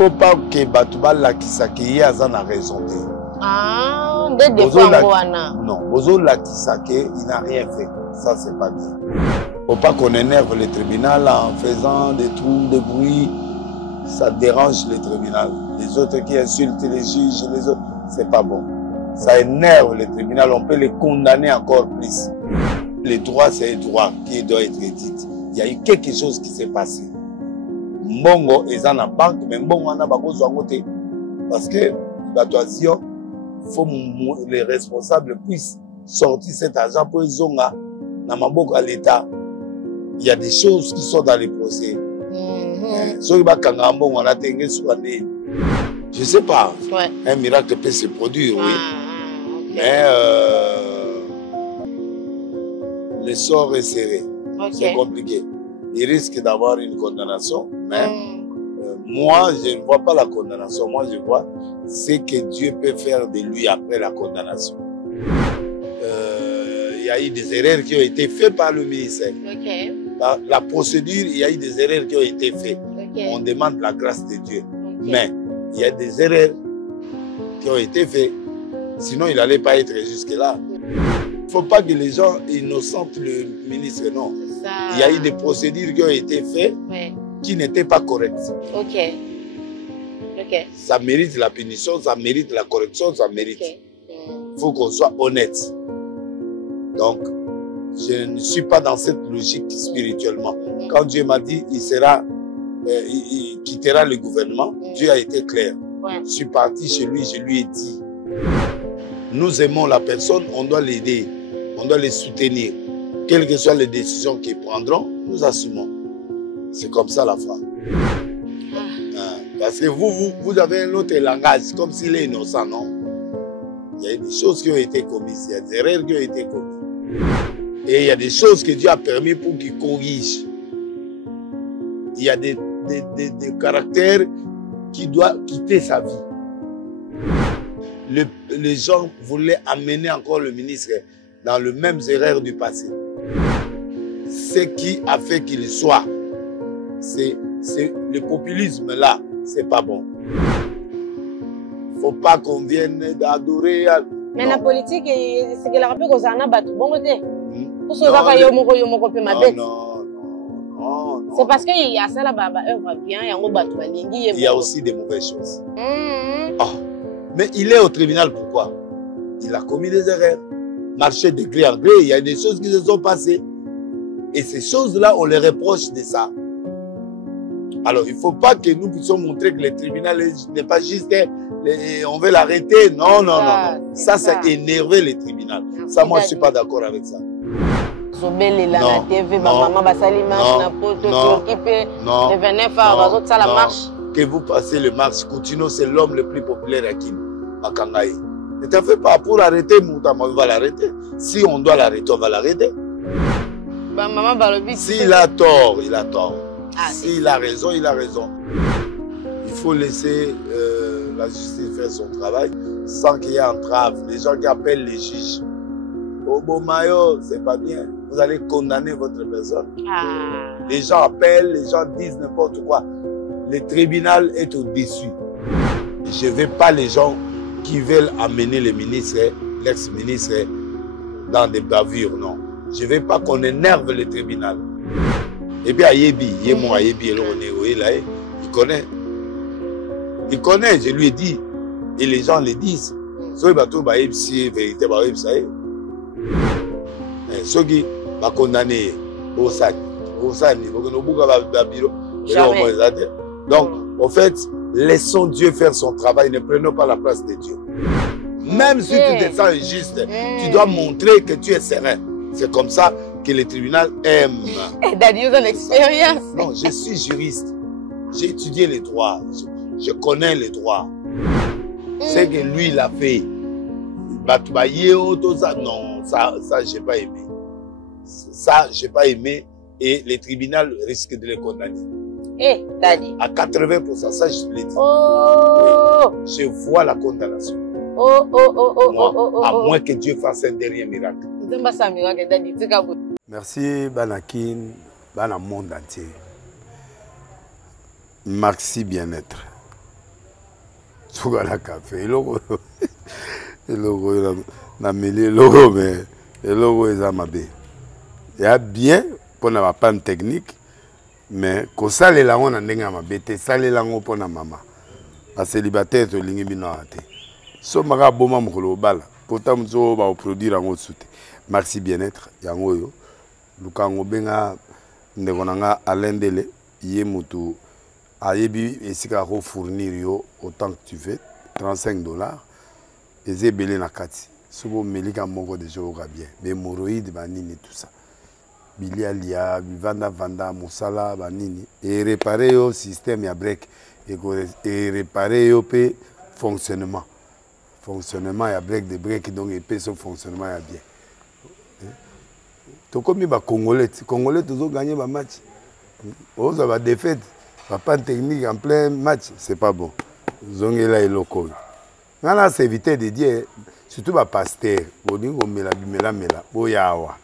faut pas que Batouba la Kisaki a la raison. Ah, des fois, non, Bozo la Kisaki, il n'a rien fait. Ça, c'est pas bien. Faut pas qu'on énerve le tribunal en faisant des trous, des bruits. Ça dérange le tribunal. Les autres qui insultent les juges, les autres, c'est pas bon. Ça énerve le tribunal. On peut les condamner encore plus. Les droits, c'est les droits qui doivent être dit. Il y a eu quelque chose qui s'est passé. Mbongo est dans la banque, mais Mbongo n'a pas besoin de côté. Parce que l'atoisation, il faut que les responsables puissent sortir cet argent pour les zonga. Dans ma banque à l'État, il y a des choses qui sont dans les procès. Je ne sais pas. Ouais. Un miracle peut se produire, oui. Okay. Mais le sort est serré. Okay. C'est compliqué. Il risque d'avoir une condamnation, mais moi, je ne vois pas la condamnation. Moi, je vois ce que Dieu peut faire de lui après la condamnation. Il y a eu des erreurs qui ont été faites par le ministère. Okay. La procédure, il y a eu des erreurs qui ont été faites. Okay. On demande la grâce de Dieu. Okay. Mais il y a des erreurs qui ont été faites. Sinon, il n'allait pas être jusque-là. Il ne faut pas que les gens innocentent le ministre, non. Il y a eu des procédures qui ont été faites qui n'étaient pas correctes. Ok. Ok. Ça mérite la punition, ça mérite la correction, ça mérite. Il faut qu'on soit honnête. Donc, je ne suis pas dans cette logique spirituellement. Quand Dieu m'a dit, il quittera le gouvernement, Dieu a été clair. Je suis parti chez lui, je lui ai dit, nous aimons la personne, on doit l'aider, on doit les soutenir. Quelles que soient les décisions qu'ils prendront, nous assumons. C'est comme ça la femme. Parce que vous avez un autre langage, comme s'il est innocent, non? Il y a des choses qui ont été commises, il y a des erreurs qui ont été commises. Et il y a des choses que Dieu a permis pour qu'il corrige. Il y a des caractères qui doivent quitter sa vie. Les gens voulaient amener encore le ministre dans les mêmes erreurs du passé. Ce qui a fait qu'il soit, c'est le populisme là, c'est pas bon. Faut pas qu'on vienne d'adorer. Mais la politique, c'est que la rappelle qu'on a battu bon côté. Non, c'est parce qu'il y a ça là-bas, œuvre bien, il y a aussi des mauvaises choses. Oh. Mais il est au tribunal, pourquoi? Il a commis des erreurs. Marché de gré en gré, il y a des choses qui se sont passées. Et ces choses-là, on les reproche de ça. Alors, il ne faut pas que nous puissions montrer que le tribunal n'est pas juste, on veut l'arrêter. Non, non, non, non. Ça, c'est énerver le tribunal. Ça, moi, je ne suis pas d'accord avec ça. Non, que vous passez le marche, Coutinho, c'est l'homme le plus populaire à Kangaï. Ne t'en fais pas pour arrêter, Moutama, on va l'arrêter. Si on doit l'arrêter, on va l'arrêter. S'il a tort, il a tort. S'il a raison, il a raison. Il faut laisser la justice faire son travail sans qu'il y ait entrave. Les gens qui appellent les juges. Obomayo, c'est pas bien. Vous allez condamner votre personne. Les gens appellent, les gens disent n'importe quoi. Le tribunal est au-dessus. Je ne veux pas les gens qui veulent amener le ministre, l'ex-ministre, dans des bavures, non. Je ne veux pas qu'on énerve le tribunal. Et bien, Ayebi, il connaît. Il connaît, je lui ai dit. Et les gens le disent. Ceux qui sont vérité, ceux qui sont condamnés au sac, donc, en fait, laissons Dieu faire son travail, ne prenons pas la place de Dieu. Même si tu te sens injuste, tu dois montrer que tu es serein. C'est comme ça que le tribunal aime. Daddy, vous avez l'expérience. Non, je suis juriste. J'ai étudié les droits. Je connais les droits. C'est que lui, il a fait. Non, ça, je n'ai pas aimé. Ça, je n'ai pas aimé. Et le tribunal risque de les condamner. Daddy. À 80%, ça, je l'ai dit. Oh. Oui. Je vois la condamnation. À moins que Dieu fasse un dernier miracle. Merci, Banakin, Bana monde entier. Merci bien-être. Soka la café. Eloko na meli eloko mais eloko eza mabe. Ya bien pour na panne technique mais ko salela ngo na ndenge mabe te salela ngo pour na mama. Ba célibataire to lingi bino ate. So maka boma mokolo bala. Pourtant mzo ba produire ngo soute. Merci bien-être yango yo. Lukango benga ndeko nanga alendele ye mutu ayebi esika ko fournir yo autant que tu veux $35 eze belé na kati sobo melika moko déjà au bien mais hémorroïdes banini tout ça bilialia vanda musala banini et réparer yo système ya break et réparer yo pe fonctionnement ya break de break donc et pe son fonctionnement ya bien to comme ba congolais toujours gagner ba match oza ba défaite pas technique en plein match c'est pas bon zongela eloko ngana c'est éviter de dire surtout ba pasteur boningo mela boyawa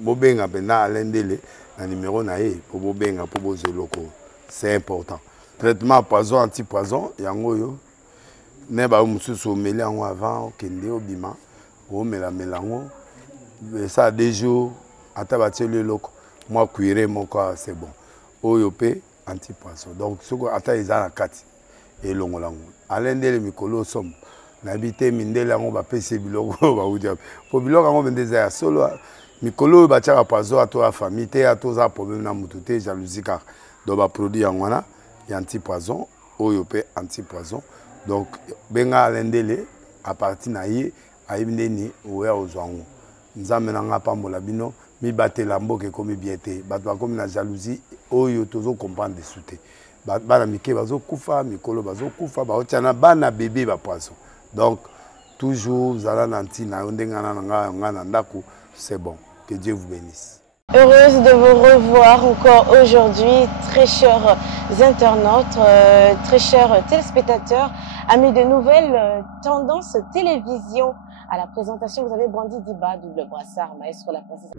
bobenga pena alendele na numéro na ye po bobenga po bozeloko c'est important traitement poison anti-poison yango yo ne ba mususu meli yango avant okende obima o mela ngo ça 2 jours ata bateli loko moi cuire moko c'est bon oyo pe anti-poison donc soko ata eza na kati elongolango alendele mikolo somo na bité mindela ngo ba pese biloko ba udia po biloko ngo bendeza ya solo mikolo ba tchaka poison ato a famille te ato za problème na mutu te jalousie car do ba produit yango na ya anti-poison oyo pe anti-poison donc benga alendele à partir na ye ayibindeni oya ozwango nzambe na nga pambola bino mi batela mboke komi bien te bato bakomi na jalousie oyo tozo comprendre de souté bana mike bazo kufa mikolo bazo kufa baotiana bana bébé ba poisson donc toujours zala nanti na ndengana nga na ndako c'est bon que Dieu vous bénisse. Heureuse de vous revoir encore aujourd'hui, très chers internautes, très chers téléspectateurs, amis de Nouvelles Tendances Télévision. À la présentation, vous avez Brandy Diba, double brassard, maestro la princesse.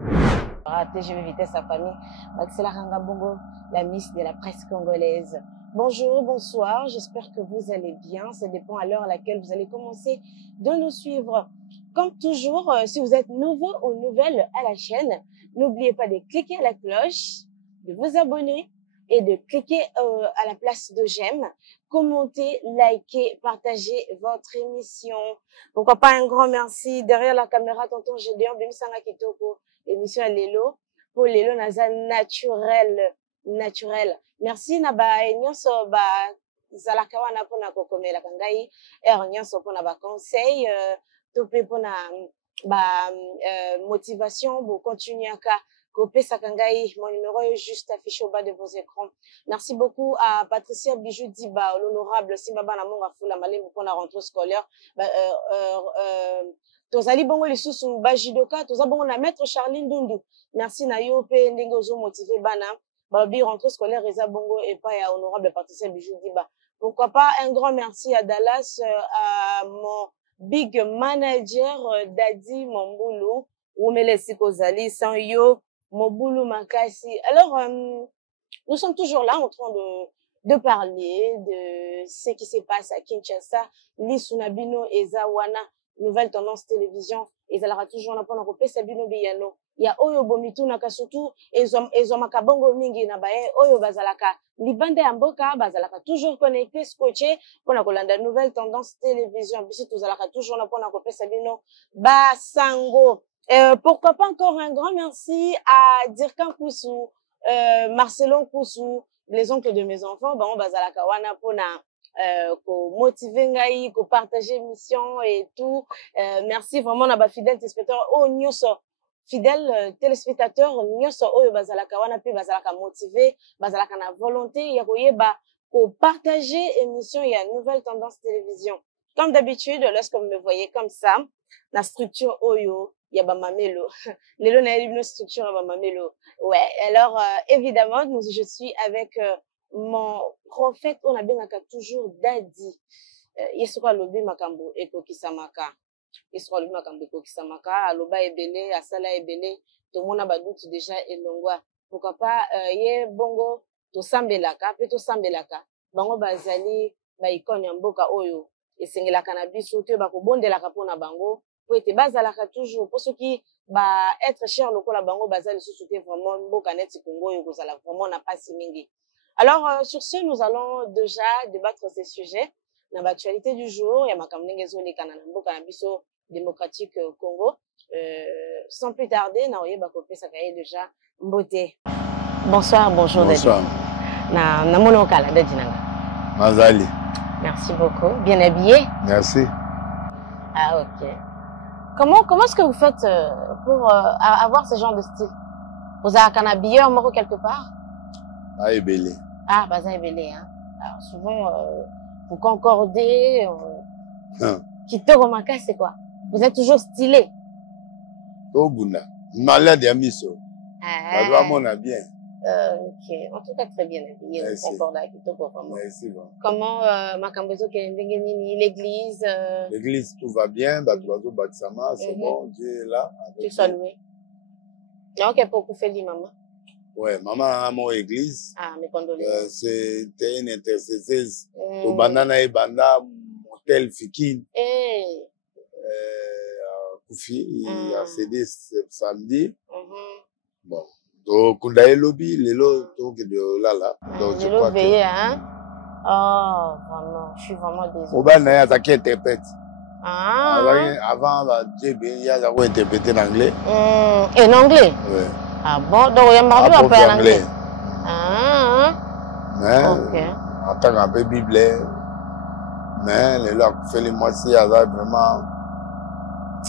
TGV Vitesse sa famille, Maxela Rangabongo, la miss de la presse congolaise. Bonjour, bonsoir, j'espère que vous allez bien. Ça dépend à l'heure à laquelle vous allez commencer de nous suivre. Comme toujours, si vous êtes nouveau ou nouvelle à la chaîne, n'oubliez pas de cliquer à la cloche, de vous abonner et de cliquer à la place de j'aime, commenter, liker, partager votre émission. Pourquoi pas un grand merci derrière la caméra, tonton Gédéon, Bimisanga Kitoko, émission à Lelo, pour Lelo Naza naturel. Merci Naba Nyonso ba zalakawa na pona kokomela kangai, Nyonso pona ba conseil, topé pona ba motivation pour continuer à Kopé Sakangai, mon numéro est juste affiché au bas de vos écrans. Merci beaucoup à Patricia Bijou Diba, l'honorable Simbaba Namonga Fula Malé pour la rentrée scolaire. Tozali bongo les sous Bajidoka, toza bongo na maître Charline Dundu. Merci na yo pe ndenge ozo motiver bana. Babi rentrée scolaire eza bongo et pas à honorable Patricia Bijou Diba. Pourquoi pas un grand merci à Dallas, à mon big manager Daddy Mamboulou, Oumele Sikozali, sans yo. Moboulou Makasi. Alors, nous sommes toujours là en train de parler de ce qui se passe à Kinshasa. Lisunabino et Zawana, Nouvelle Tendance Télévision. Ils allaient toujours là pendant que Sabino Biyano. Il y a Oyo Bomitu Naka surtout. Ils ont makabongo mingi na bae. Oyo Bazalaka. Libande Amboka, Bazalaka toujours connecté, scotché. Pendant que la Nouvelle Tendance Télévision. Puis tous allaka toujours là pendant que Sabino Basango. Pourquoi pas encore un grand merci à Dirkan Koussou, Marcelon Koussou, les oncles de mes enfants, bon, bazalaka wana pona, ko motiver ngai, ko partager mission et tout. Merci vraiment na ba fidèle téléspectateur, oh nyoso, fidèle téléspectateur, nyoso oh bazalaka wana pe bazalaka motiver, bazalaka na volonté ya koyeba ko partager émission ya Nouvelle Tendance Télévision. Comme d'habitude, lorsque vous me voyez comme ça, la structure Oyo, Yaba Mamelo. Lelo na une structure Yaba Mamelo. Ouais, alors évidemment, je suis avec mon prophète, on a bien toujours Dadi. Yesuka lobi makambo eko kisamaka. Yesuka lobi makambo eko kisamaka, aloba ebele, asala ebele, to mona ba doute déjà elongwa. Pourquoi pas ye bongo to sambelaka, pe to sambelaka. Bango bazali ba icône ya mboka oyo esengelaka na biso to bakobondelaka mpona bango po ete bazalaka toujours po soki ba être cher lokola bango baza lisusu te vraiment mboka neti Congo oyo kozala vraiment na pasi mingi. Alors sur ce nous allons déjà débattre ces sujets na l'actualité du jour ya makambo ndenge ezolekana na mboka na biso démocratique Congo. Sans plus tarder na oyeba kopesaka ye déjà mbote. Bonsoir, bonjour. Bonsoir. Na mono kala dadi nanga. Mazali. Merci beaucoup. Bien habillé? Merci. Ah, ok. Comment est-ce que vous faites pour avoir ce genre de style? Vous avez un habilleur moro quelque part? Ah, Ebélé. Ah, Baza Ebélé, hein. Alors, souvent, vous concordez. Kitoko Maka, c'est quoi? Vous êtes toujours stylé? Tobuna. Malade à miso. Ah. Ça mon bien. Ok. En tout cas, très bien habillé. Vous concordez avec Kitoko vraiment. Merci. Bon. Comment Makambozo Kendengenini, l'église? L'église, tout va bien. Batuazo Batsama, c'est bon. Dieu est là. Tu sois loué. Ok, pour vous faire maman. Ouais, maman a mon église. Ah, mes condoléances. C'était une intercesseuse. Au banana et banda, motel Fikin. Koufi, il a cédé samedi. Bon. Donc, Kundaye Lobby, Lelo, donc de là. Donc, je crois veillé, hein? Oh, vraiment, je suis vraiment désolé. Au banana, ça qui interprète. Ah. Avant, il y a interprété en anglais. En anglais? Oui. Ah bon? Donc, il y a marqué un peu en anglais. Ah. Mais, ok. en tant qu'un Bible, mais les là, Félix Moissi, il y a vraiment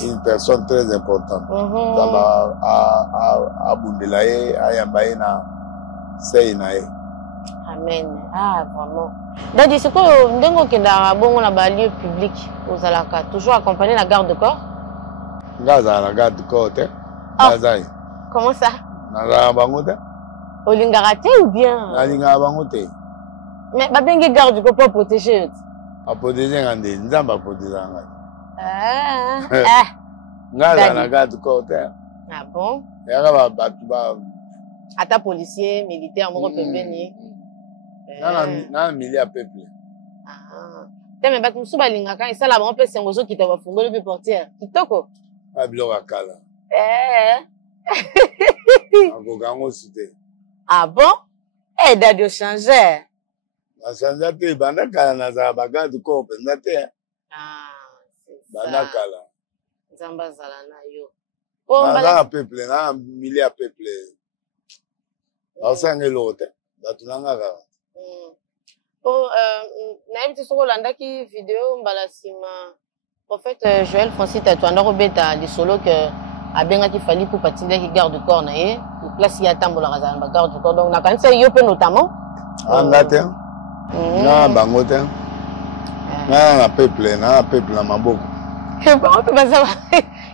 une personne très importante. D'abord, à Bundelaye, à Yambaye, na Seynaye. Amen. Ah, vraiment. Dadi, c'est quoi, ndenge kenda bongo na ba lieu public, aux alaka, toujours accompagner la garde de corps? Gaza, la garde de corps, Gaza. Comment ça? Naza bangote? Olingaraté ou bien? Nalinga bangote. Mais ba bengi garde du corps pour protéger. A protéger ngande, nzamba protéger ngande. Ah. Gaza la garde de corps. Ah bon? Yaka ba batu ba. Ata policier, militaire, moko pembeni. Na milieu à peuple. Ah. Teme batu musu balingaka esala bango pe sengozo kita ba fungolo pe portière. Kitoko. Ah biloko kala. Akokango sute. Ah bon? Eh, Dadi changé. A changé te banda kala na za baga du corps penza te. Ah, c'est ça. Banda kala. Zamba zala na yo. Na peuple na milieu à peuple. Asange lote. Batu nanga ka. Na yebiti soko landaki vidéo mbala sima. Prophète Joël Francis Tatouanda Robeta lisolo que abengaki fali pour patiner qui garde corps na ye pour place ya tambola razana ba garde corps donc na kanisa yo pe notamment angate na bangote na peuple na maboko on peut pas ça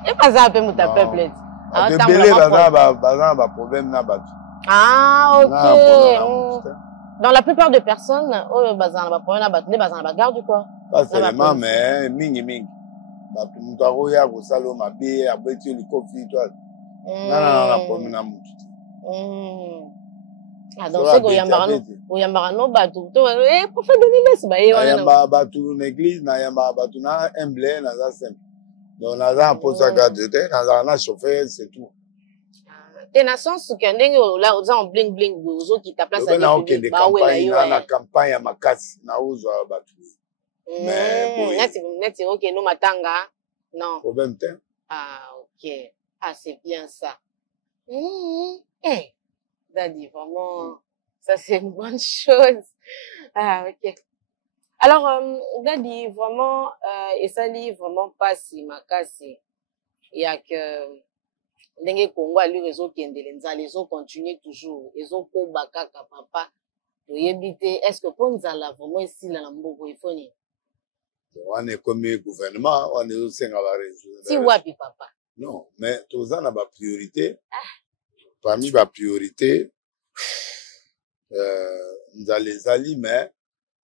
et pas ça pe muta peuple baza ba problème na batu. Ah ok. Dans la plupart des personnes bazana ba problème na batu ne bazana ba garde corps pas seulement mais mingi mutu akoya kosala mabe abeti likofi to na problème na mutu. Ah donc c'est oyambaka no batu to pour faire donner les baye wana yamba batu na église na yamba batu na humble na za simple donc na za posa garde te na chauffeur c'est tout. T'es na sens que ndenge là en bling bling ozo qui ta place à public ba wela na campagne ya makasi na uzwa batu. Mais net ok no matanga non problème te. Ah ok. Ah c'est bien ça. Dadi vraiment ça c'est une bonne chose. Ah ok. Alors Dadi vraiment et ça lit vraiment pas si makasi. Il y a que ndenge Congo ali réseau kendele nzala ezo continuer toujours ezo ko bakaka papa toyebi te est-ce que pour nzala vraiment esila na mboko ifoni on est comme gouvernement on est aussi en réseau si wapi papa non mais tous en a ba priorité parmi ba priorité nzala ezali mais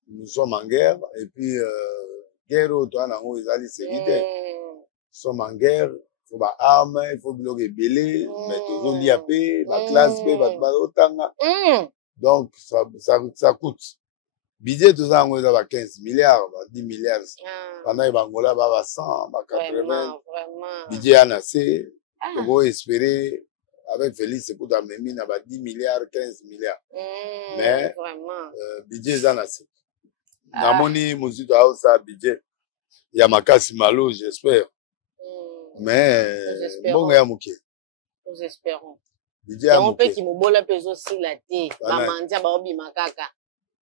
nous sommes en guerre et puis guerre auto na ngo ezali sécurité nous sommes en guerre. Il faut des armes, il faut des belés, mais toujours l'IAP, la classe, otanga. Donc, ça coûte. Budget tout ça on a 15 milliards, 10 milliards. Pendant les Bangola va 100, 80. Vraiment. Budget en assez. On va espérer avec Félix c'est pour d'amener 10 milliards, 15 milliards. Mais budget en assez. Namoni musique a ça budget. Il y a Makasi Malo, j'espère. Mais bon gars mouké. Nous espérons. On peut qui m'obola peso si la té. Bamandia ba obi makaka.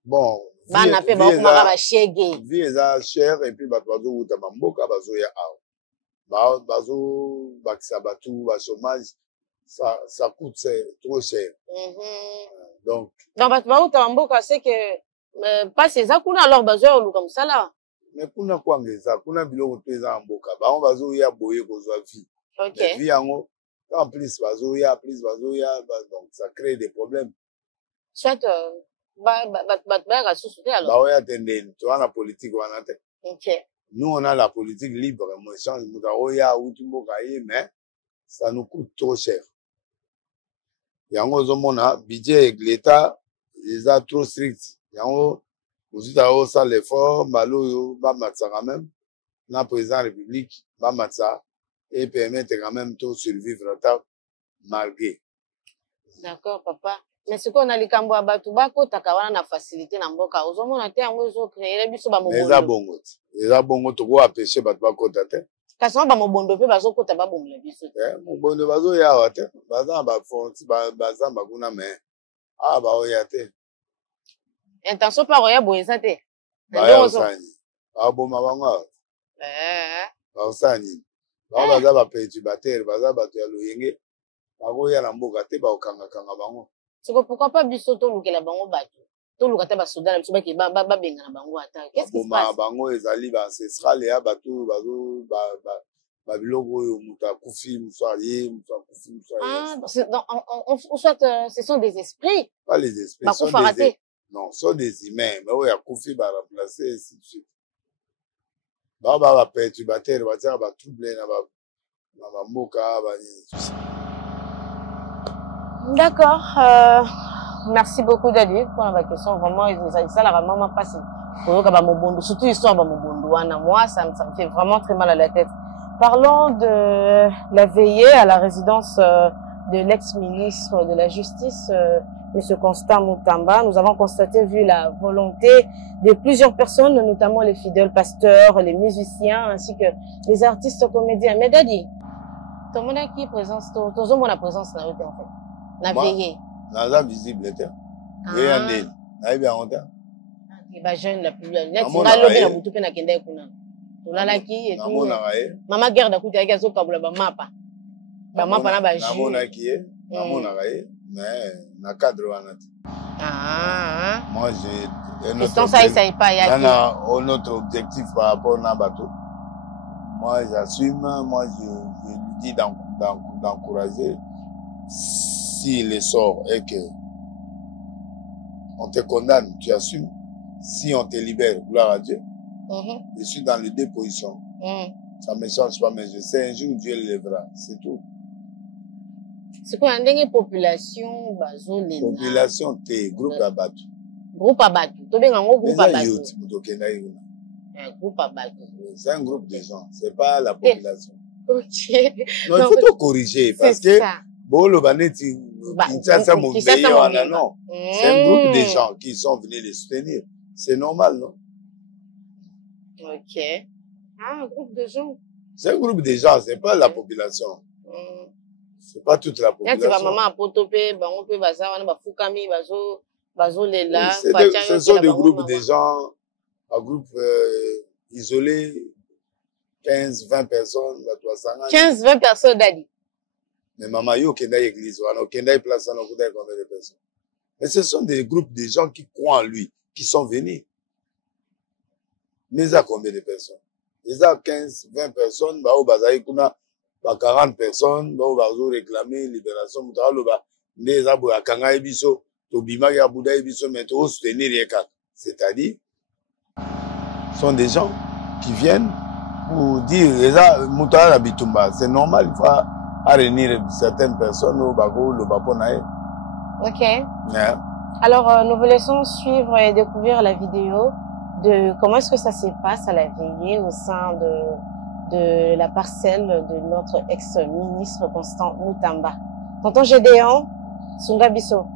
Bon. Bana pe ba kuma ba shege. Vie est cher et puis bazo uta mamboka bazo ya aw. Bazo bakisabatu ba chômage ça coûte trop cher. Donc bato uta mamboka c'est que pas ces akuna alors bazo comme ça là. Mais kuna kwangeza kuna biloko pesa mboka ba on bazo ya boye kozwa vie. OK. Vie yango en plus bazoya donc ça crée des problèmes. Soit alors ouais attendez tu vois la politique on a OK. Nous on a la politique libre moi change mutaoya ou tumbokaye mais ça nous coûte trop cher. Yango zomona budget l'État les a trop strict. Yango uzitao ça l'effort malo ba matsa quand même na président de la République ba matsa et permettre quand même de survivre malgré. D'accord, papa. Mais ce qu'on a les cambo abatu bako takawana na facilité na mboka. Ozomona te yango zo créer biso ba mobondo. Eza bongo to ko apêcher batu bako tate. Kasi ba mobondo pe bazo kota ba bomla biso. Mobondo bazo ya wate. Baza ba fonti baza bakuna mais ba oya te. Intention par oya boyeza te. Ba osani. Ba boma bango. Ba osani. Baza ba perturbateur baza bato ya loyenge bakoya na mboka te baokanga bango. C'est pourquoi pas biso to lukela bango bato to lukata ba soda na biso baki ba benga na bango ata. Qu'est-ce qui se passe? Bango ezali ba ancestral ya bato bazo ba biloko yo muta kufi musali kufi musali. On soit ce sont des esprits. Pas les esprits, non, sont des humains mais oya kufi ba remplacer ainsi de suite. Ba perturbateur ba tira ba trouble na ba mboka ba tout ça. D'accord. Merci beaucoup Daddy pour la question. Vraiment, ça la vraiment pas si. Surtout l'histoire de Mobondo. Moi, ça me fait vraiment très mal à la tête. Parlons de la veillée à la résidence de l'ex-ministre de la Justice, M. Constant Moutamba. Nous avons constaté, vu la volonté de plusieurs personnes, notamment les fidèles pasteurs, les musiciens, ainsi que les artistes comédiens. Mais Daddy, tout le monde a qui présence, tout le monde a présence dans le en fait. La veillée. Naza visible était. Veillée na bien honte. Ba jeune la plus là tu vas lober na mutu pe na kenda kuna. Tolala ki et tout. Mama guerre da kuti azo kabula ba mapa. Ba mapa na ba jeu. Na mona ki na mona gaé mais na cadre wana. Moi j'ai notre objectif par rapport na bateau. Moi j'assume, moi je lui dis d'encourager. S'il est sort et que on te condamne, tu assumes. Si on te libère, gloire à Dieu. Je suis dans les deux positions. Ça ne me change pas, mais je sais un jour Dieu le lèvera. C'est tout. C'est quoi une population population T, groupe Abatu. Groupe Abatu. Tu es un groupe Abatu. Groupe Abatu. C'est un groupe de gens, c'est pas la population. Ok. Non, il faut te corriger parce que bon, le Baneti, non. C'est un groupe de gens qui sont venus les soutenir. C'est normal, non? Ok. Un groupe de gens. C'est un groupe de gens, c'est pas la population. C'est pas toute la population. Ce sont des groupes de gens, un groupe isolé, 15, 20 personnes, 15, 20 personnes, Daddy. Mais maman, yo kenda église, on kenda place, on combien de personnes. Mais ce sont des groupes de gens qui croient en lui, qui sont venus. Mais il y a combien de personnes? Il y a 15, 20 personnes, bah, au bazaï, kuna, bah, 40 personnes, bah, au bazo réclamer libération, mouta, bah, les abou, à kanga ebiso, to bima, ya bouda ebiso, mais to soutenir yeka. C'est-à-dire, ce sont des gens qui viennent pour dire, mouta, la bitumba, c'est normal, il faut à réunir certaines personnes au bago le baponae. Ok. Yeah. Alors, nous vous laissons suivre et découvrir la vidéo de comment est-ce que ça se passe à la veillée au sein de la parcelle de notre ex-ministre Constant Mutamba. Tonton Gédéon, Sunga Bisso.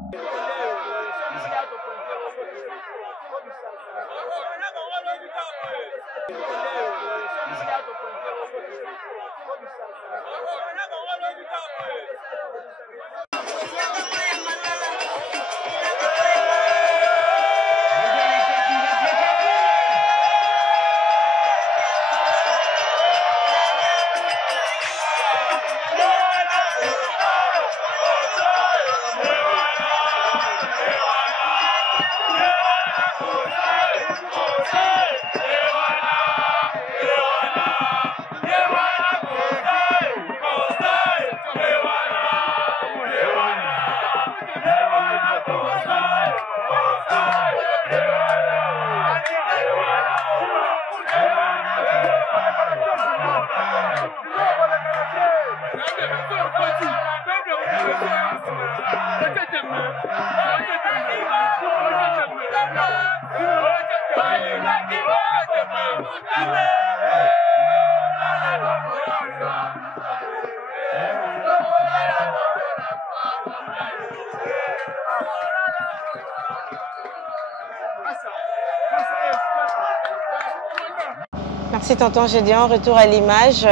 Merci tonton Gédéon, retour à l'image.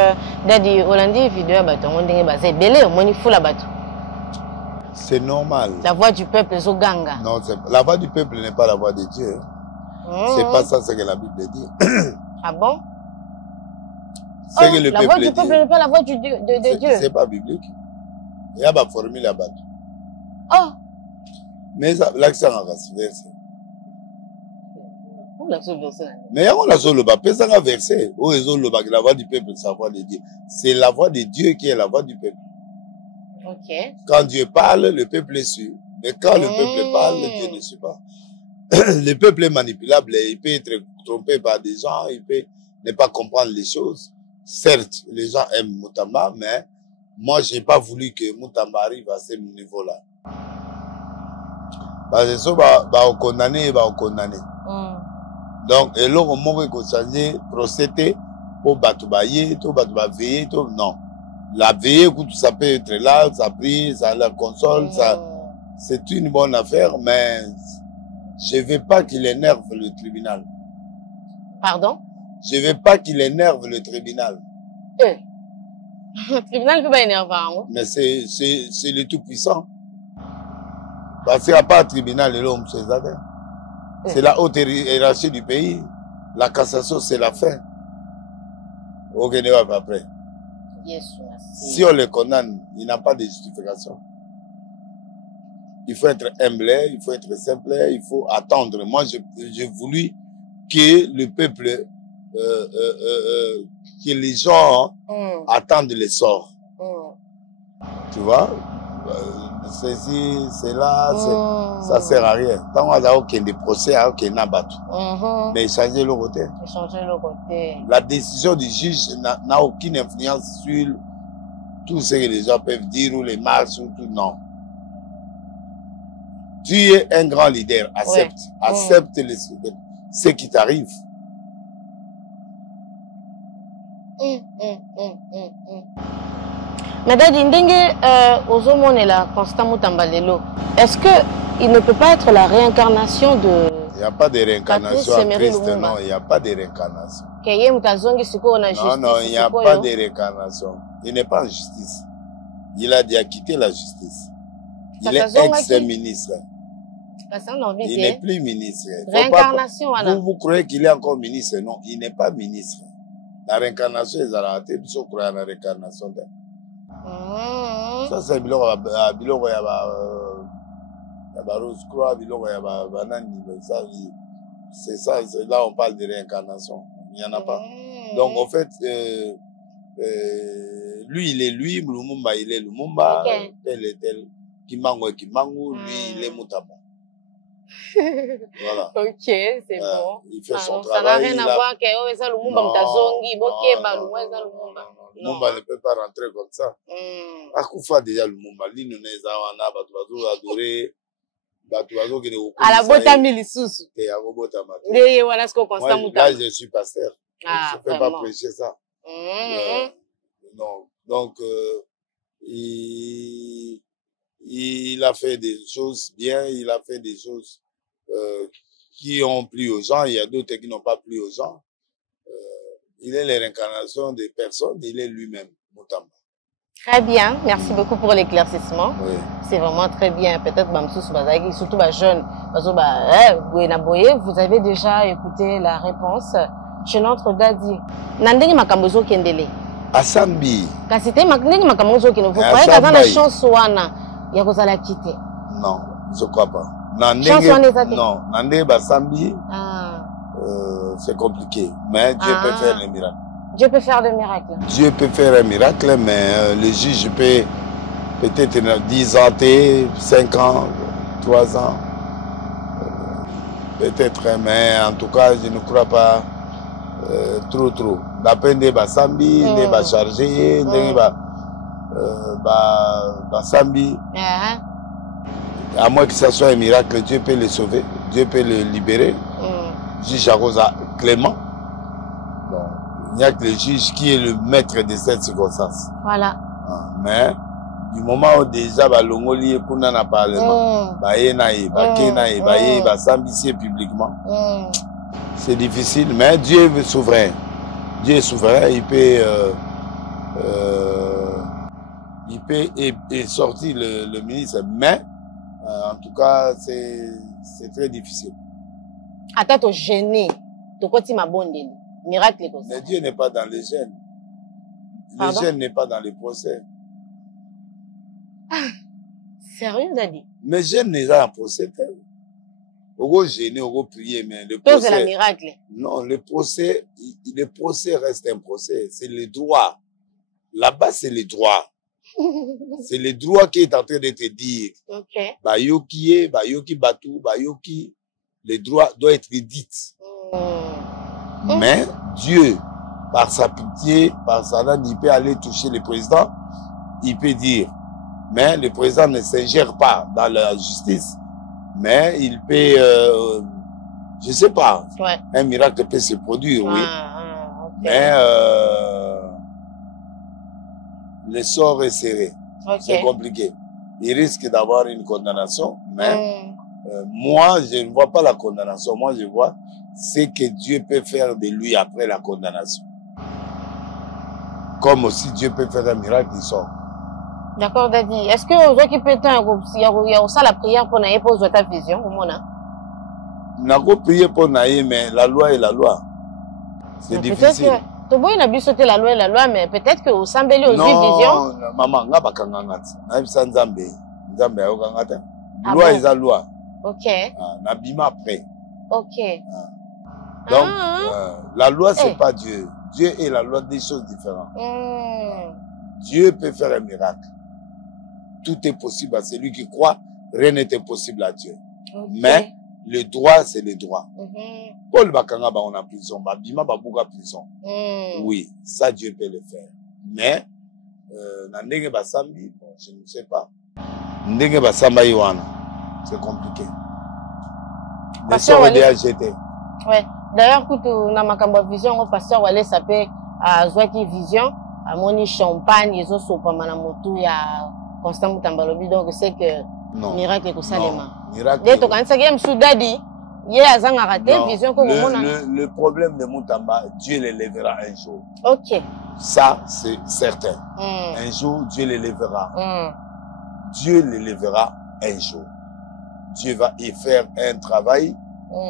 Dadi Hollandi vidéo c'est normal. La voix du peuple Zoganga. Non, la voix du peuple n'est pas la voix de Dieu. C'est pas ça ce que la Bible dit. Ah bon? Que le la voix du peuple n'est pas la voix de Dieu. C'est pas biblique. Il y a une formule là-bas. Oh! Mais l'accent en verset. Mais on a solo un verset. La voix du peuple, c'est la voix de Dieu. C'est la voix de Dieu qui est la voix du peuple. Ok. Quand Dieu parle, le peuple suit. Mais quand le peuple parle, Dieu ne suit pas. Le peuple est manipulable. Il peut être trompé par des gens. Il peut ne pas comprendre les choses. Certes, les gens aiment Mutamba, mais moi, je n'ai pas voulu que Mutamba arrive à ce niveau-là. Parce que ça va condamner, va condamner. Donc, et là, on m'a changer procédé pour batoubailler, tout batoubailler, tout non. La veille, ça peut être là, ça prie, ça la console, ça, c'est une bonne affaire, mais je veux pas qu'il énerve le tribunal. Pardon? Je veux pas qu'il énerve le tribunal. Le tribunal ne peut pas énerver. Mais c'est le tout-puissant. Parce qu'il n'y a pas de tribunal et l'homme, c'est la haute hiérarchie du pays. La cassation, c'est la fin. Au Guinée, après. Yes, si on le condamne, il n'a pas de justification. Il faut être humble, il faut être simple, il faut attendre. Moi, j'ai voulu que le peuple, que les gens attendent le sort. Tu vois? Ceci, cela, ça sert à rien. Tant qu'on a aucun des procès, aucun n'abattu. Mais changer le côté. La décision du juge n'a aucune influence sur tout ce que les gens peuvent dire ou les marches ou tout. Non. Tu es un grand leader. Accepte. Accepte ce qui t'arrive. Madadi Ndenge Ozomonela Constant Mutamba lelo. Est-ce que il ne peut pas être la réincarnation de... Il n'y a pas de réincarnation en Christ, non, il n'y a pas de réincarnation. Non, non, il n'y a pas de réincarnation. Il n'est pas en justice. Il a déjà quitté la justice. Il est ex-ministre. Il n'est plus ministre. Réincarnation, vous croyez qu'il est encore ministre? Non, il n'est pas ministre. La réincarnation, ils ont raté, ils croient à la réincarnation. Ça, c'est biloko ya Rose Croix, biloko ya banani. C'est ça, là on parle de réincarnation. Il n'y en a pas. Donc en fait, lui il est lui, Lumumba il est Lumumba, tel et tel, Kimango est Kimango, lui il est Mutamba. Voilà. Ok, c'est bon. Il fait son ça travail. Ça n'a rien à voir que ça Lumumba Mutazongi, Bokeba, Lumumba. Lumumba ne peut pas rentrer comme ça. Akufa déjà Lumumba, lui nous n'est pas adoré. À la bota milisous. Voilà ce qu'on constate. Là, je suis pasteur. Ah, je ne peux pas prêcher ça. Non. Donc, il a fait des choses bien, il a fait des choses qui ont plu aux gens, il y a d'autres qui n'ont pas plu aux gens. Il est la réincarnation des personnes, il est lui-même, Moutamba. Très bien, merci beaucoup pour l'éclaircissement. Oui. C'est vraiment très bien. Peut-être surtout les jeunes, vous avez déjà écouté la réponse chez notre Dadi. Nandenge makambozo kendele. Asambi. Kasite nandenge makambozo kendele. Vous croyez que dans la chance wana ya kozala kite? Non, je crois pas. Non, nandenge basambi. C'est compliqué, mais Dieu peut faire le miracle. Dieu peut faire le miracle. Dieu peut faire un miracle, mais le juge peut peut-être 10 ans, 5 ans, 3 ans. Peut-être, mais en tout cas, je ne crois pas trop. D'après des basambi, des chargés, des basambi. À moins que ce soit un miracle, Dieu peut le sauver, Dieu peut le libérer. Juge Arosa Clément. Bon, il n'y a que le juge qui est le maître de cette circonstance. Voilà. Mais du moment où déjà Longoli et Kounana parlement, s'ambiser publiquement, c'est difficile. Mais Dieu est souverain. Dieu est souverain. Il peut sortir le ministre. Mais en tout cas, c'est très difficile. Attends, gêné. Miracle. Mais Dieu n'est pas dans les gènes. Le gène n'est pas dans les procès. Sérieux, Dadi? Mais gène n'est pas en procès. On va gêner, on va prier, mais le procès. C'est le miracle. Non, le procès reste un procès. C'est le droit. Là-bas, c'est le droit. C'est le droit qui est en train de te dire. Ok. Le droit doit être dit. Mais Dieu, par sa pitié, par sa lame, il peut aller toucher le président. Il peut dire, mais le président ne s'ingère pas dans la justice. Mais il peut, je sais pas, un miracle peut se produire, oui. Okay. Mais le sort est serré. C'est compliqué. Il risque d'avoir une condamnation, mais moi, je ne vois pas la condamnation. Moi, je vois ce que Dieu peut faire de lui après la condamnation. Comme aussi Dieu peut faire un miracle, il sort. D'accord, Dadi. Est-ce que vous avez la prière pour n'aller pas ta vision? On a prié pour n'aller, mais la loi est la loi. C'est difficile. Tu vois, il a sauté la loi, mais peut-être que vous semblez aussi vision. Non, maman, on n'a pas la loi est la loi. Ok. N'abîma après. Ok. Donc, la loi, c'est pas Dieu. Dieu est la loi des choses différentes. Dieu peut faire un miracle. Tout est possible à celui qui croit. Rien n'est impossible à Dieu. Mais le droit, c'est le droit. Paul Bakanga, on a prison. Babima, Babouga, prison. Oui, ça, Dieu peut le faire. Mais, Nandenge Basambi, je ne sais pas. Nandenge Basamba Yohana, c'est compliqué. Les sœurs ont déjà jeté. Ouais. D'ailleurs, écoute, on a ma vision, au pasteur Wale s'appelle à Zouaki Vision, à Moni Champagne, ils ont sopa Manamoto, il y a Constant Moutambalobi, donc c'est que miracle que ça les mains. Miracle. Dès que quand ça vient Soudadi, il y a un raté, vision comme le problème de Moutamba, Dieu l'élèvera un jour. Ok. Ça, c'est certain. Un jour, Dieu l'élèvera. Dieu l'élèvera un jour. Dieu va y faire un travail,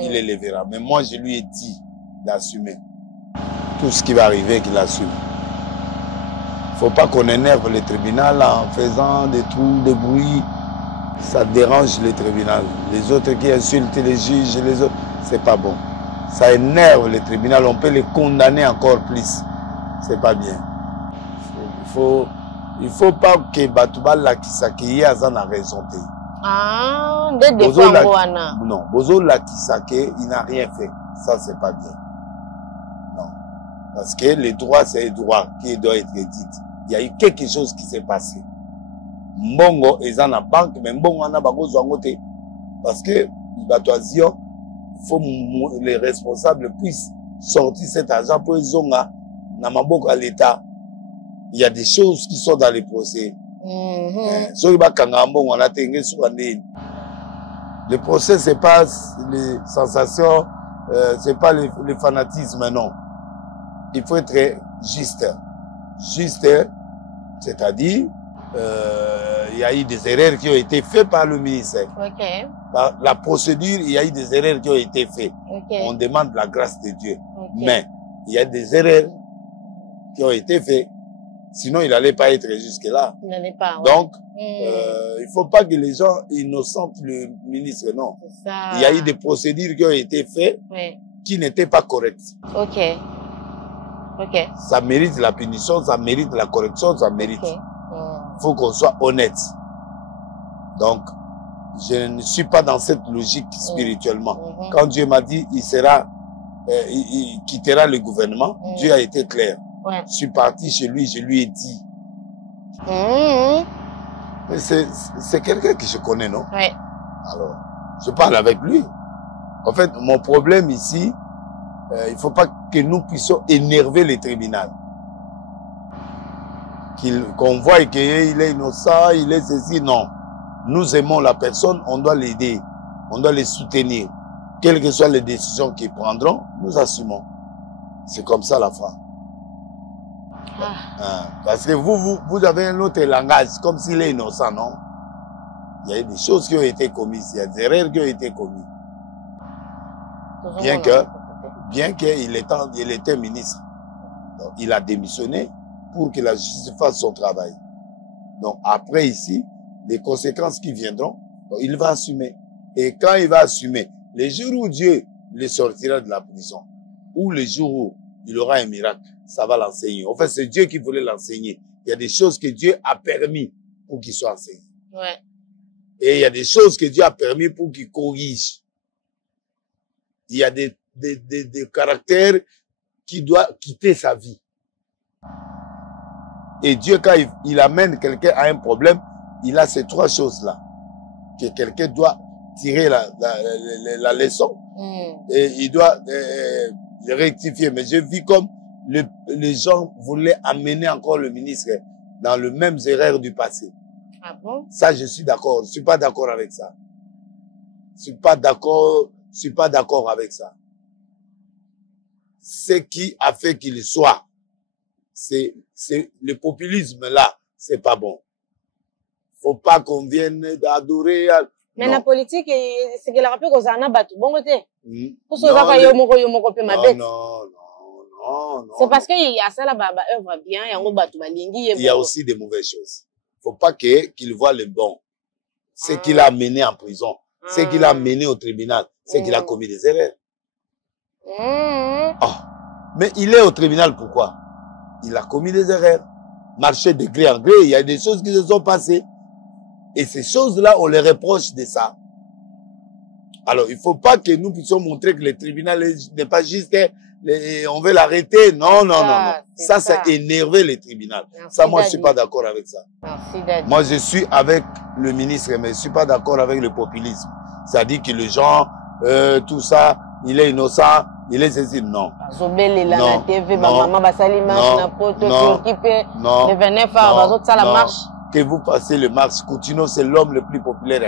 il l'élèvera. Mais moi, je lui ai dit d'assumer. Tout ce qui va arriver, qu'il assume. Il ne faut pas qu'on énerve le tribunal en faisant des trous, des bruits. Ça dérange le tribunal. Les autres qui insultent les juges, les autres, c'est pas bon. Ça énerve le tribunal. On peut les condamner encore plus. C'est pas bien. Il faut pas que Batouba Lakisaki Yazan a raison. Ah, des fois, non, Bozo Lakisake, il n'a rien fait. Ça, c'est pas bien. Non. Parce que les droits, c'est les droits qui doivent être dit. Il y a eu quelque chose qui s'est passé. Mbongo est dans la banque, mais Mbongo n'a pas besoin de Parce que il faut les responsables puissent sortir cet argent pour les zonga dans maboko à l'État. Il y a des choses qui sont dans les procès. Le procès, c'est pas les sensations, c'est pas le fanatisme, non. Il faut être juste. Juste, c'est-à-dire, il y a eu des erreurs qui ont été faites par le ministère. Okay. Par la procédure, il y a eu des erreurs qui ont été faites. Okay. On demande la grâce de Dieu. Okay. Mais il y a des erreurs qui ont été faites. Sinon, il n'allait pas être jusque-là. Il n'allait pas. Ouais. Donc, il ne faut pas que les gens innocentent le ministre, non. Ça. Il y a eu des procédures qui ont été faites qui n'étaient pas correctes. Ok. Ok. Ça mérite la punition, ça mérite la correction, ça mérite. Il faut qu'on soit honnête. Donc, je ne suis pas dans cette logique spirituellement. Quand Dieu m'a dit, il quittera le gouvernement, Dieu a été clair. Ouais. Je suis parti chez lui, je lui ai dit. Mais c'est quelqu'un que je connais, non? Oui. Alors, je parle avec lui. En fait, mon problème ici, il ne faut pas que nous puissions énerver les tribunaux. Qu'on voit qu'il est innocent, il est ceci, non. Nous aimons la personne, on doit l'aider, on doit les soutenir. Quelles que soient les décisions qu'ils prendront, nous assumons. C'est comme ça la foi. Parce que vous avez un autre langage, comme s'il est innocent, non? Il y a des choses qui ont été commises, il y a des erreurs qui ont été commises. Bien qu'il était ministre. Donc, il a démissionné pour que la justice fasse son travail. Donc, après ici, les conséquences qui viendront, donc, il va assumer. Et quand il va assumer, les jours où Dieu le sortira de la prison, ou les jours où il aura un miracle, ça va l'enseigner. En fait, c'est Dieu qui voulait l'enseigner. Il y a des choses que Dieu a permis pour qu'il soit enseigné. Ouais. Et il y a des choses que Dieu a permis pour qu'il corrige. Il y a des caractères qui doivent quitter sa vie. Et Dieu, quand il amène quelqu'un à un problème, il a ces trois choses-là. Que quelqu'un doit tirer la leçon. Et il doit rectifier. Mais je vis comme les gens voulaient amener encore le ministre dans les mêmes erreurs du passé. Ah bon? Ça, je suis d'accord. Je suis pas d'accord avec ça. Je suis pas d'accord avec ça. Ce qui a fait qu'il soit, c'est le populisme là, c'est pas bon. Faut pas qu'on vienne d'adorer. Mais la politique, c'est que la rappelle qu'on a battu. Bon côté. Pour ce non. C'est parce qu'il y a ça là-bas, œuvre bien, il y a aussi des mauvaises choses. Faut pas qu'il voit le bon. Ce qu'il a mené en prison, ce qu'il a mené au tribunal, c'est qu'il a commis des erreurs. Mais il est au tribunal pourquoi? Il a commis des erreurs. Marché de gré en gré, il y a des choses qui se sont passées. Et ces choses-là, on les reproche de ça. Alors, il ne faut pas que nous puissions montrer que le tribunal n'est pas juste, on veut l'arrêter. Non. Ça, c'est énerver le tribunal. Ça, moi, je ne suis pas d'accord avec ça. Moi, je suis avec le ministre, mais je ne suis pas d'accord avec le populisme. C'est-à-dire que les gens, tout ça, il est innocent, il est ceci. Non. Que vous passez le marche, Coutinho, c'est l'homme le plus populaire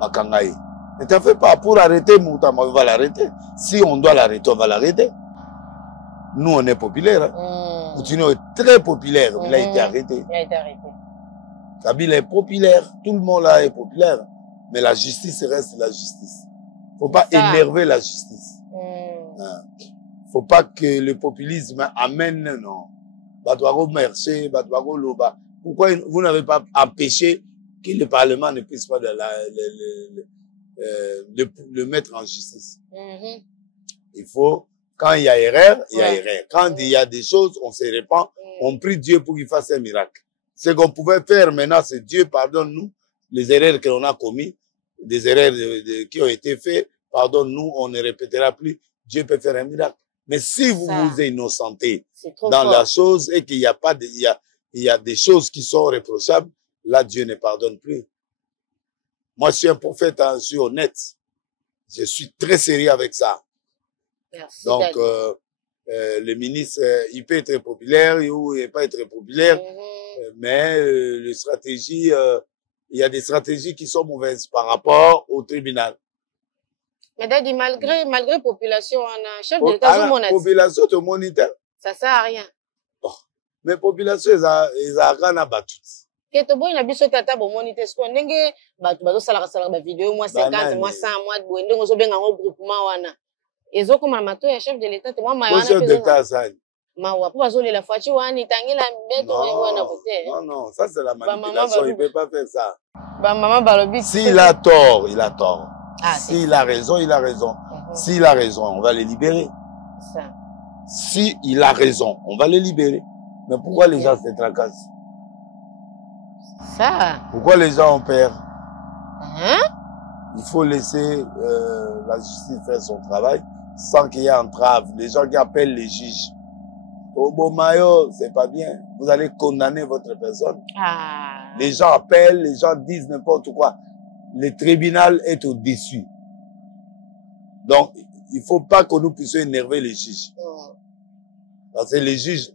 à Kangaï. Ne t'en fais pas pour arrêter Moutama, on va l'arrêter. Si on doit l'arrêter, on va l'arrêter. Nous, on est populaire. Coutinho est très populaire. Il a été arrêté. Kabila est populaire. Tout le monde là est populaire. Mais la justice reste la justice. Faut pas énerver la justice. Faut pas que le populisme amène, non. Batouago Merché, Batouago Loba. Pourquoi vous n'avez pas empêché que le Parlement ne puisse pas le mettre en justice? Il faut, quand il y a erreur, il y a erreur. Quand il y a des choses, on se répand, on prie Dieu pour qu'il fasse un miracle. Ce qu'on pouvait faire maintenant, c'est Dieu pardonne-nous les erreurs que l'on a commises, des erreurs qui ont été faites, pardonne-nous, on ne répétera plus. Dieu peut faire un miracle. Mais si vous vous innocentez dans la chose et qu'il n'y a pas il y a des choses qui sont reprochables, là, Dieu ne pardonne plus. Moi, je suis un prophète, hein, je suis honnête. Je suis très sérieux avec ça. Merci, donc, le ministre, il peut être populaire ou il ne peut pas être populaire, mais les stratégies, il y a des stratégies qui sont mauvaises par rapport au tribunal. Mais Daddy, malgré population, on a chef de l'État, population, tout le monde est. Ça sert à rien. Oh. Mais population, ils ont rien à battre. Que to boy na biso tata bo moniteur ko ndenge batu bazo sala ba vidéo moi 50 moi 100 moi bo ndenge zo benga ngo groupement wana ezoko ma mato ya chef de l'État te moi mayana chef d'État ça mawa po bazo lela fachi wani tangela beto wana côté non ça c'est la manipulation il peut pas faire ça ba maman balobi s'il a tort il a tort s'il a raison il a raison s'il a raison on va le libérer ça si il a raison on va le libérer mais pourquoi les gens se tracassent? Ça. Pourquoi les gens ont peur? Il faut laisser la justice faire son travail sans qu'il y ait entrave. Les gens qui appellent les juges. Au Bomayo, c'est pas bien. Vous allez condamner votre personne. Les gens appellent, les gens disent n'importe quoi. Le tribunal est au-dessus. Donc, il faut pas que nous puissions énerver les juges. Parce que les juges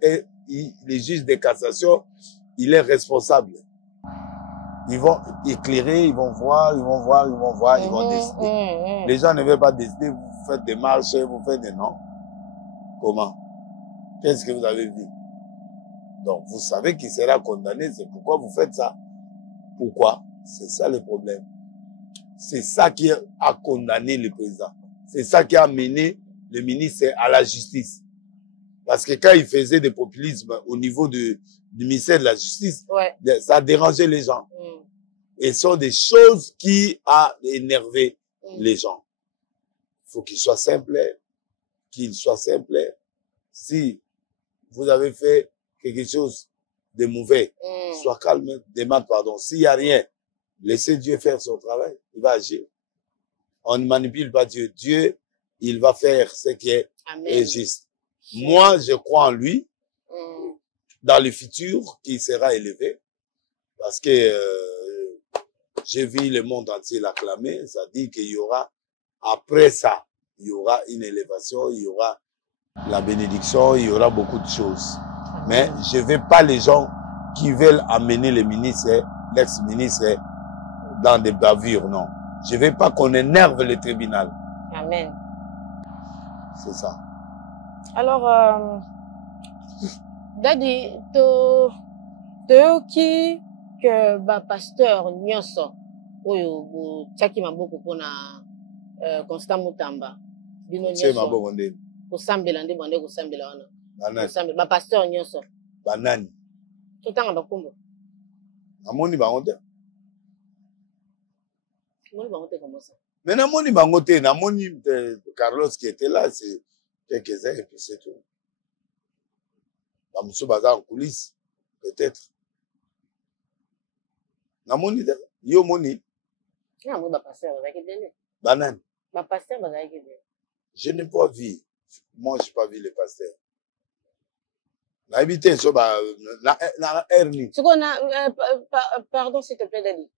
de cassation, il est responsable. Ils vont éclairer, ils vont voir, ils vont décider. Les gens ne veulent pas décider, vous faites des marches, vous faites des noms. Comment? Qu'est-ce que vous avez vu? Donc, vous savez qu'il sera condamné, c'est pourquoi vous faites ça. Pourquoi? C'est ça le problème. C'est ça qui a condamné le président. C'est ça qui a mené le ministre à la justice. Parce que quand il faisait des populismes au niveau du ministère de la Justice, ça dérangeait les gens. Et ce sont des choses qui ont énervé les gens. Il faut qu'il soit simple. Si vous avez fait quelque chose de mauvais, sois calme, demande pardon. S'il n'y a rien, laissez Dieu faire son travail. Il va agir. On ne manipule pas Dieu. Dieu, il va faire ce qui est juste. Moi, je crois en lui, dans le futur, qui sera élevé, parce que j'ai vu le monde entier l'acclamer, ça dit qu'il y aura, après ça, il y aura une élévation, il y aura la bénédiction, il y aura beaucoup de choses. Mais je ne veux pas les gens qui veulent amener le ministre, l'ex-ministre, dans des bavures, non. Je ne veux pas qu'on énerve le tribunal. Amen. C'est ça. Alors, Daddy, toyoki que pasteur nyonso oyo tchaki maboko pona Constant Mutamba bino nyonso kosambela nde bande kosambela wana kosambela ba pasteur nyonso banani totanga bakombo namoni bango te comment ça mais namoni bango te namoni Carlos qui était là c'est quelques-uns et puis c'est tout. Monsieur Baza en coulisses, peut-être. Namoni de, yo moni. Non, moi pasteur Banane. Ma pasteur je n'ai pas vu. Moi, je n'ai pas vu les pasteurs. N'habitez sur la hernie. Pardon, s'il te plaît, Daddy.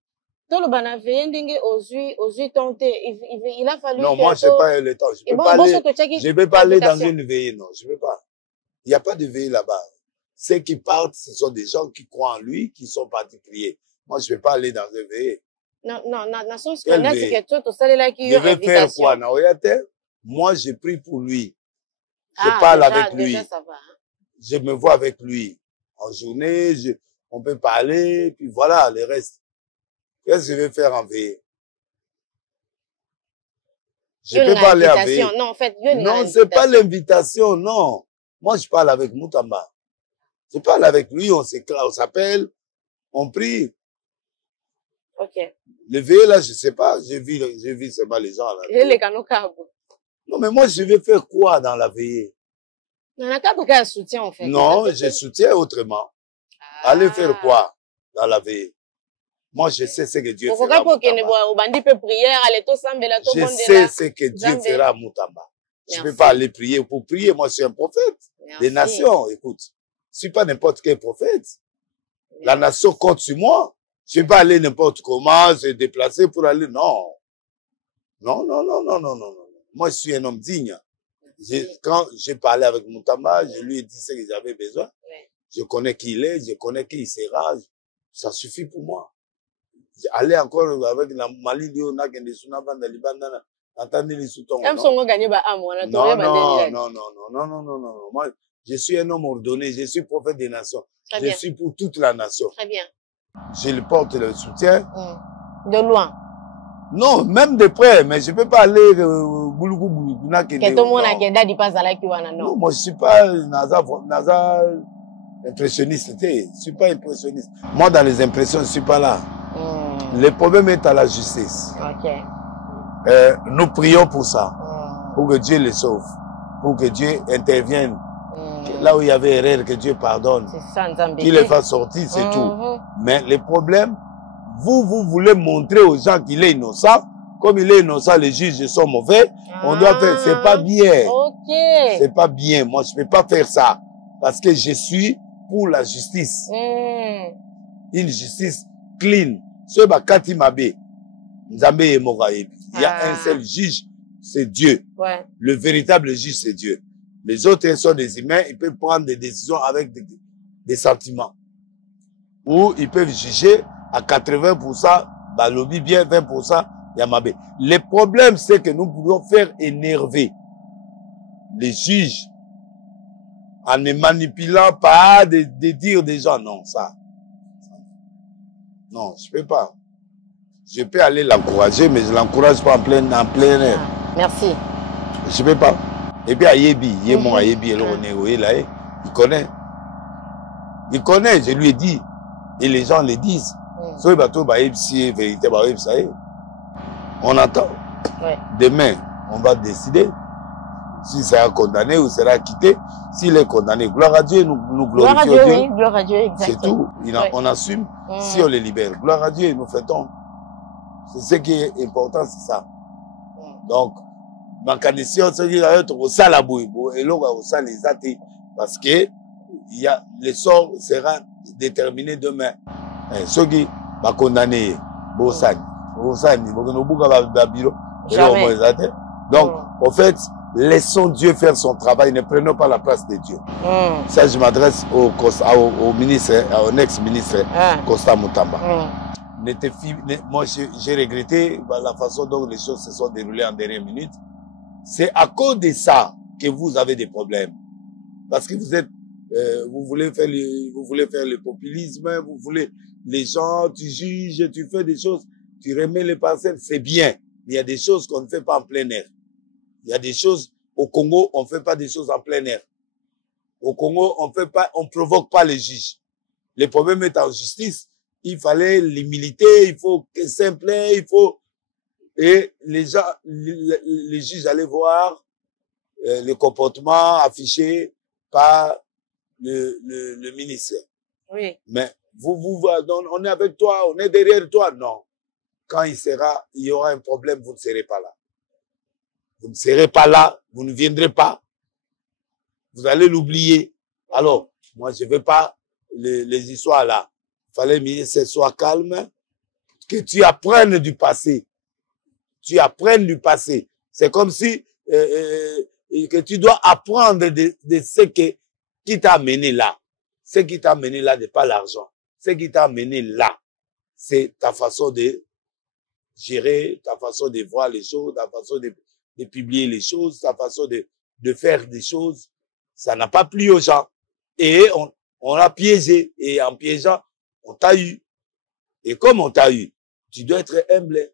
Tout le banaveye ndenge aux tenté. Il a fallu. Non, moi, je n'ai pas eu le temps. Je ne peux pas aller dans une veillée, non. Je ne peux pas. Il n'y a pas de veillée là-bas. Ceux qui partent, ce sont des gens qui croient en lui, qui sont partis prier. Moi, je ne vais pas aller dans une veillée. Non, sens que je vais faire quoi? Moi, je prie pour lui. Je parle avec lui. Déjà, ça va, hein? Je me vois avec lui. En journée, on peut parler, puis voilà, le reste. Qu'est-ce que je vais faire en veillée? Je ne peux pas aller en veillée. Non, en fait, non, c'est pas l'invitation, non. Moi, je parle avec Mutamba. Je parle avec lui, on s'appelle, on prie. Ok. Le veillée, là, je sais pas, j'ai vu seulement les gens, là. Non, mais moi, je vais faire quoi dans la veillée? Soutien, en fait. Non, je soutiens autrement. Allez faire quoi dans la veillée? Moi, je sais ce que Dieu fera à Mutamba. Je sais ce que Dieu fera à Mutamba. Je ne peux pas aller prier. Pour prier, moi, je suis un prophète des nations. Écoute, je ne suis pas n'importe quel prophète. La nation compte sur moi. Je ne vais pas aller n'importe comment, se déplacer pour aller. Non. Non, non, non, non, non, non, non. Moi, je suis un homme digne. Quand j'ai parlé avec Moutamba, je lui ai dit ce que j'avais besoin. Ouais. Je connais qui il est, je connais qui il sera. Ça suffit pour moi. Aller encore avec la Mali, on a gagné des Sunabans, des Libanais, entendez les sous-tons. Non, non, non, non, non, non, non, non. Moi, je suis un homme ordonné, je suis prophète des nations. Je suis pour toute la nation. Très bien. Je le porte le soutien. De loin. Non, même de près, mais je ne peux pas aller non, moi je ne suis pas Naza impressionniste. Je ne suis pas impressionniste. Moi, dans les impressions, je ne suis pas là. Le problème est à la justice. Okay. Nous prions pour ça, pour que Dieu les sauve, pour que Dieu intervienne. Là où il y avait erreur, que Dieu pardonne, qu'il les fasse sortir, c'est tout. Mais le problème, vous voulez montrer aux gens qu'il est innocent. Comme il est innocent, les juges sont mauvais. On doit faire, c'est pas bien. Okay. C'est pas bien. Moi, je peux pas faire ça. Parce que je suis pour la justice. Une justice clean. Ce Bakati Mabe, Nzambe et Moraïb. Il y a un seul juge, c'est Dieu. Ouais. Le véritable juge, c'est Dieu. Les autres sont des humains, ils peuvent prendre des décisions avec des sentiments. Ou ils peuvent juger à 80%, bah, lobby bien, 20%, Yamabe. Le problème, c'est que nous pouvons faire énerver les juges en ne manipulant pas de dire des gens. Non, ça. Non, je peux pas. Je peux aller l'encourager, mais je l'encourage pas en plein air. Merci. Je peux pas. Et puis, Ayebi, il connaît. Il connaît, je lui ai dit. Et les gens le disent. On attend. Ouais. Demain, on va décider s'il sera condamné ou sera quitté. S'il est condamné, gloire à Dieu, nous glorifions Dieu. Oui, gloire à Dieu, exactement. C'est tout. On assume. Si on les libère, gloire à Dieu, nous fêtons. C'est ce qui est important, c'est ça. Donc, ma condition, c'est qu'il y a au salabouille, et là, au sal les athées, parce que le sort sera déterminé demain. Ceux qui vont condamner, donc, en fait, laissons Dieu faire son travail, ne prenons pas la place de Dieu. Ça, je m'adresse au ministre, au ex-ministre Costa Moutamba. Moi, j'ai regretté la façon dont les choses se sont déroulées en dernière minute. C'est à cause de ça que vous avez des problèmes. Parce que vous êtes, vous voulez faire le populisme, vous voulez les gens, tu juges, tu fais des choses, tu remets les parcelles, c'est bien. Mais il y a des choses qu'on ne fait pas en plein air. Il y a des choses, au Congo, on ne fait pas des choses en plein air. Au Congo, on provoque pas les juges. Le problème est en justice. Il fallait l'humilité, il faut que simple, il faut, et les gens, les juges allaient voir le comportement affiché par le ministère. Oui. Mais on est avec toi, on est derrière toi. Non. Quand il y aura un problème, vous ne serez pas là. Vous ne serez pas là, vous ne viendrez pas. Vous allez l'oublier. Alors, moi, je ne veux pas les histoires là. Il fallait que ce soit calme, que tu apprennes du passé. Tu apprennes du passé. C'est comme si que tu dois apprendre de ce qui t'a amené là. Ce qui t'a amené là n'est pas l'argent. Ce qui t'a amené là, c'est ta façon de gérer, ta façon de voir les choses, ta façon de publier les choses, ta façon de faire des choses. Ça n'a pas plu aux gens. Et on a piégé. Et en piégeant, on t'a eu. Et comme on t'a eu, tu dois être humble.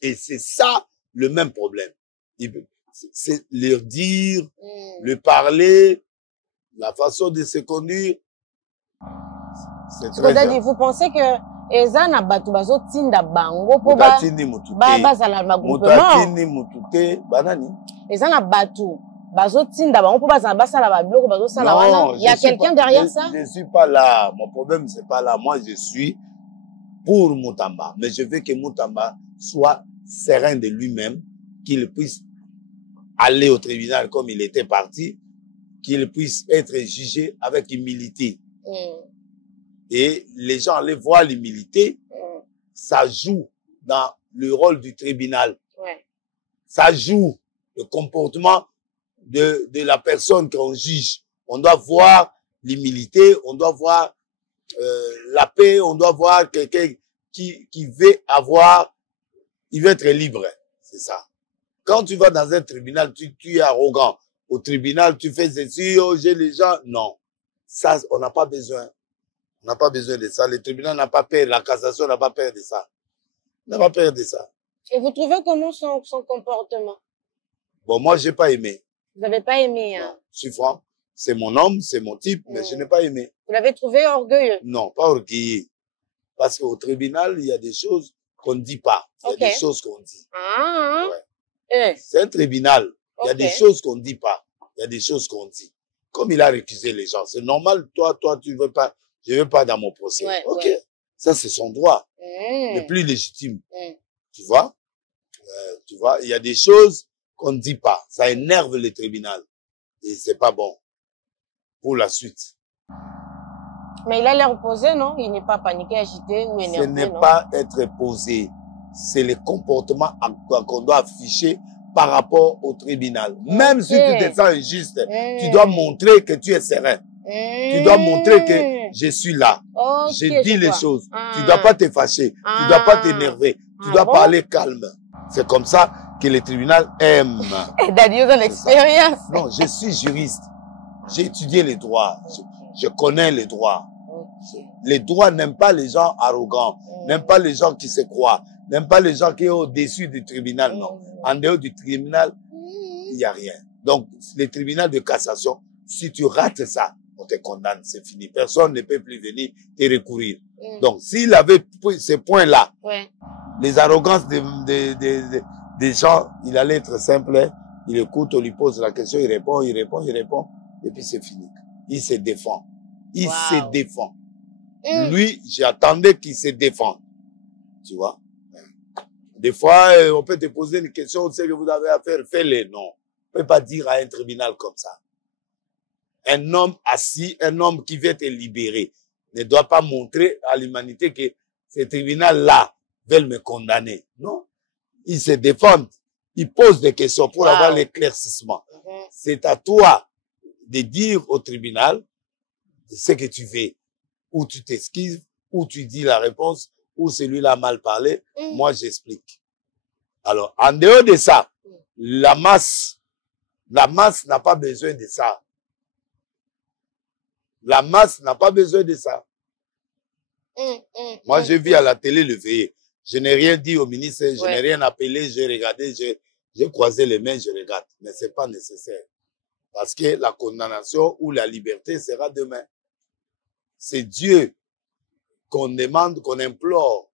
Et c'est ça le même problème. C'est leur dire, le parler, la façon de se conduire. C'est très bien. Vous pensez que eza na batu bazotinda bango po bazala na groupement banani eza na batu bazotinda bango po bazala basala ba biloko bazosala wana il y a quelqu'un derrière ça? Je suis pas là, mon problème c'est pas là. Moi je suis pour Moutamba, mais je veux que Moutamba soit serein de lui-même, qu'il puisse aller au tribunal comme il était parti, qu'il puisse être jugé avec humilité. et les gens allaient voir l'humilité, ça joue dans le rôle du tribunal. Ouais. Ça joue le comportement de la personne qu'on juge. On doit voir l'humilité, on doit voir la paix, on doit voir quelqu'un qui veut avoir, il veut être libre. C'est ça. Quand tu vas dans un tribunal, tu es arrogant. Au tribunal, tu fais ceci, oh, j'ai les gens. Non. Ça, on n'a pas besoin. On n'a pas besoin de ça. Le tribunal n'a pas peur. La cassation n'a pas peur de ça. N'a pas peur de ça. Et vous trouvez comment son comportement? Bon, moi, j'ai pas aimé. Vous n'avez pas aimé, hein? Non, je suis franc. C'est mon homme, c'est mon type, mais je n'ai pas aimé. Vous l'avez trouvé orgueilleux? Non, pas orgueilleux. Parce qu'au tribunal, il y a des choses qu'on ne dit pas. Il y a des choses qu'on dit. Ah, ouais. C'est un tribunal. Il y a des choses qu'on ne dit pas. Il y a des choses qu'on dit. Comme il a récusé les gens, c'est normal. Toi, tu veux pas. Je veux pas dans mon procès. Ouais, ok. Ouais. Ça, c'est son droit. Le plus légitime. Tu vois? Tu vois, il y a des choses qu'on ne dit pas. Ça énerve le tribunal. Et c'est pas bon. Pour la suite. Mais il a l'air posé, non? Il n'est pas paniqué, agité ou énervé, ce n'est pas être posé. C'est le comportement qu'on doit afficher par rapport au tribunal. Même si tu te sens injuste, tu dois montrer que tu es serein. Tu dois montrer que je suis là. Je dis les choses. Tu ne dois pas te fâcher. Tu ne dois pas t'énerver. Tu dois parler calme. C'est comme ça que le tribunal aime. Et Daniel de l'expérience. Non, je suis juriste. J'ai étudié les droits. Je connais les droits. Les droits n'aiment pas les gens arrogants, n'aiment pas les gens qui se croient, n'aiment pas les gens qui sont au-dessus du tribunal, non. En dehors du tribunal, il n'y a rien. Donc, le tribunal de cassation, si tu rates ça, on te condamne, c'est fini. Personne ne peut plus venir te recourir. Donc, s'il avait pris ces points-là, les arrogances des gens, il allait être simple. Il écoute, on lui pose la question, il répond, et puis c'est fini. Il se défend. Il se défend. Lui, j'attendais qu'il se défende. Tu vois? Des fois, on peut te poser une question, tu sais que vous avez à faire, fais-le. Non. On ne peut pas dire à un tribunal comme ça. Un homme assis, un homme qui veut te libérer, ne doit pas montrer à l'humanité que ce tribunal-là veut me condamner. Non. Ils se défendent. Ils posent des questions pour avoir l'éclaircissement. C'est à toi de dire au tribunal ce que tu veux. Ou tu t'esquives, ou tu dis la réponse, ou celui-là a mal parlé. Moi, j'explique. Alors, en dehors de ça, la masse n'a pas besoin de ça. La masse n'a pas besoin de ça. Moi, je vis à la télé le veiller. Je n'ai rien dit au ministre, je n'ai rien appelé, j'ai regardé, j'ai croisé les mains, je regarde. Mais c'est pas nécessaire. Parce que la condamnation ou la liberté sera demain. C'est Dieu qu'on demande, qu'on implore.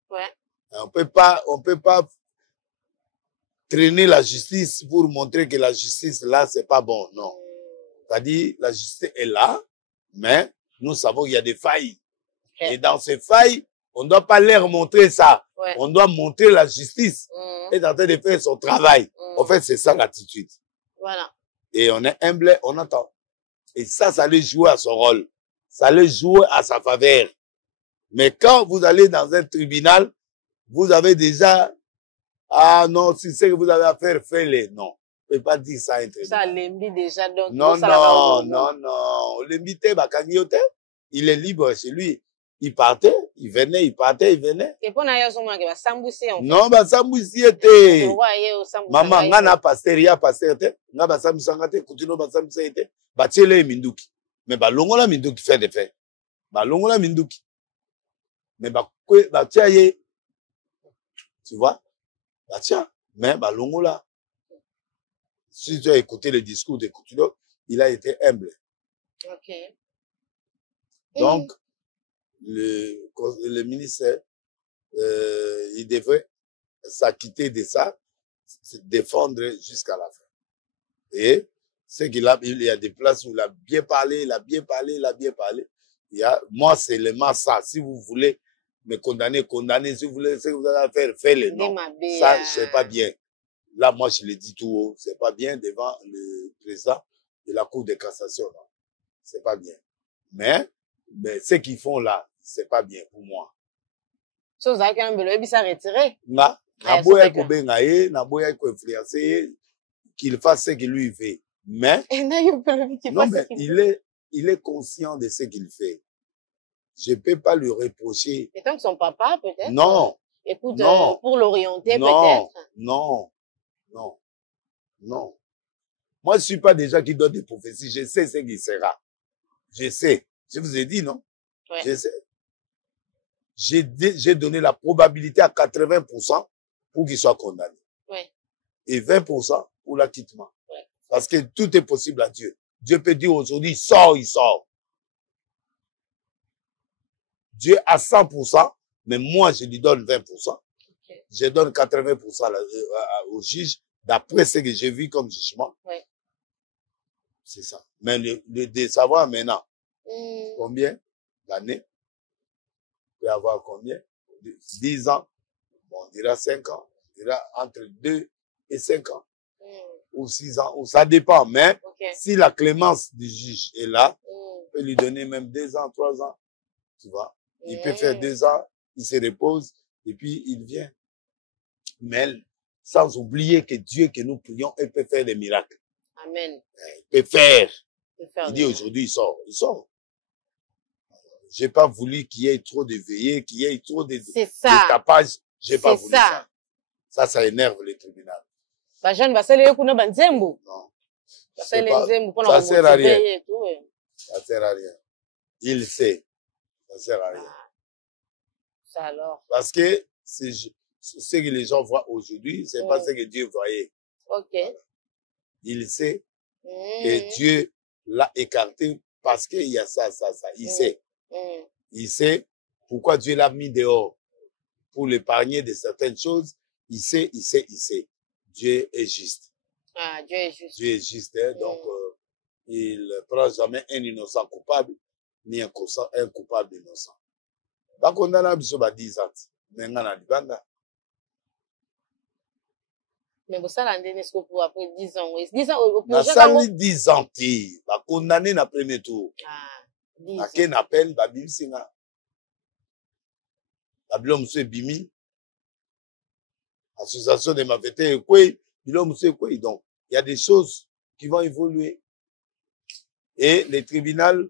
On peut pas traîner la justice pour montrer que la justice là, c'est pas bon. Non. C'est-à-dire, la justice est là, mais nous savons qu'il y a des failles. Et dans ces failles, on ne doit pas leur montrer ça. On doit montrer la justice est en train de faire son travail. En fait, c'est ça l'attitude. Voilà. Et on est humble, on attend. Et ça allait jouer à son rôle. Ça allait jouer à sa faveur. Mais quand vous allez dans un tribunal, vous avez déjà, ah non, si c'est que vous avez à faire, faites-le. Non. On ne peut pas dire ça à un tribunal. Ça l'embit déjà. Donc, non. L'embité, il est libre chez lui. Il partait, il venait. Et pour non, Sambousi était. Maman, ngana pasteur, ya pasteur te. Nga Basambu sangate, continuo Basambu saite. Batiele minduki. Mais balongola minduki fait des faits. Balongola minduki. Mais batia ye. Tu vois? Batia. Mais balongola. Si tu as écouté le discours de Coutulo, il a été humble. Ok. Donc, le ministère, il devrait s'acquitter de ça, se défendre jusqu'à la fin. Et c'est qu'il il y a des places où il a bien parlé. Moi, c'est seulement ça. Si vous voulez me condamner. Si vous voulez, ce que vous allez faire, faites-le. Non, ça, c'est pas bien. Là, moi, je le dis tout haut. C'est pas bien devant le président de la Cour de cassation. Non, c'est pas bien. Mais ce qu'ils font là, c'est pas bien pour moi. Chose avec un belobi ça retiré. Na boya ko benga ye, na boya ko influencer qu'il fasse ce qu'il lui veut. Mais non, mais il est conscient de ce qu'il fait. Je peux pas lui reprocher. Et tant que son papa peut-être. Non. Écoute, non. Pour l'orienter peut-être. Non. Moi, je suis pas déjà qui donne des prophéties. Je sais ce qu'il sera. Je sais. Je vous ai dit, non? Ouais. Je sais. J'ai donné la probabilité à 80% pour qu'il soit condamné. Ouais. Et 20% pour l'acquittement. Ouais. Parce que tout est possible à Dieu. Dieu peut dire aujourd'hui, il sort. Dieu à 100%, mais moi, je lui donne 20%. Okay. Je donne 80% au juge, d'après ce que j'ai vu comme jugement. Ouais. C'est ça. Mais de savoir maintenant, combien d'années, peut y avoir combien? 10 ans, bon, on dira 5 ans, on dira entre 2 et 5 ans, ou 6 ans, ou ça dépend. Mais si la clémence du juge est là, on peut lui donner même 2 ans, 3 ans, tu vois. Il peut faire 2 ans, il se repose, et puis il vient. Mais sans oublier que Dieu que nous prions, il peut faire des miracles. Amen. Il peut faire. Il dit aujourd'hui, il sort. J'ai pas voulu qu'il y ait trop de veillées, qu'il y ait trop de tapage. J'ai pas voulu ça. Ça énerve le tribunal. Bah, jeune, bah, c'est le coup, non. Ça sert à rien. Ça sert à rien. Il sait. Ça sert à rien. Ça alors. Parce que c'est ce que les gens voient aujourd'hui, c'est pas ce que Dieu voyait. Ok. Il sait que Dieu l'a écarté parce qu'il y a ça. Il sait. Il sait pourquoi Dieu l'a mis dehors. Pour l'épargner de certaines choses. Il sait. Dieu est juste. Ah, Dieu est juste. Dieu est juste, hein, donc il ne prend jamais un innocent coupable, ni un coupable innocent. Pas condamné à 10 ans. Mais on a mais vous savez, est-ce que pour après 10 ans, 10 ans, au projet, 10 ans, va condamner na premier tour. Ah, 10 ans. Quel appel, Babim Singa. Babilom se bimi. Association de mafeté, quoi, bilom se quoi. Donc, il y a des choses qui vont évoluer. Et le tribunal,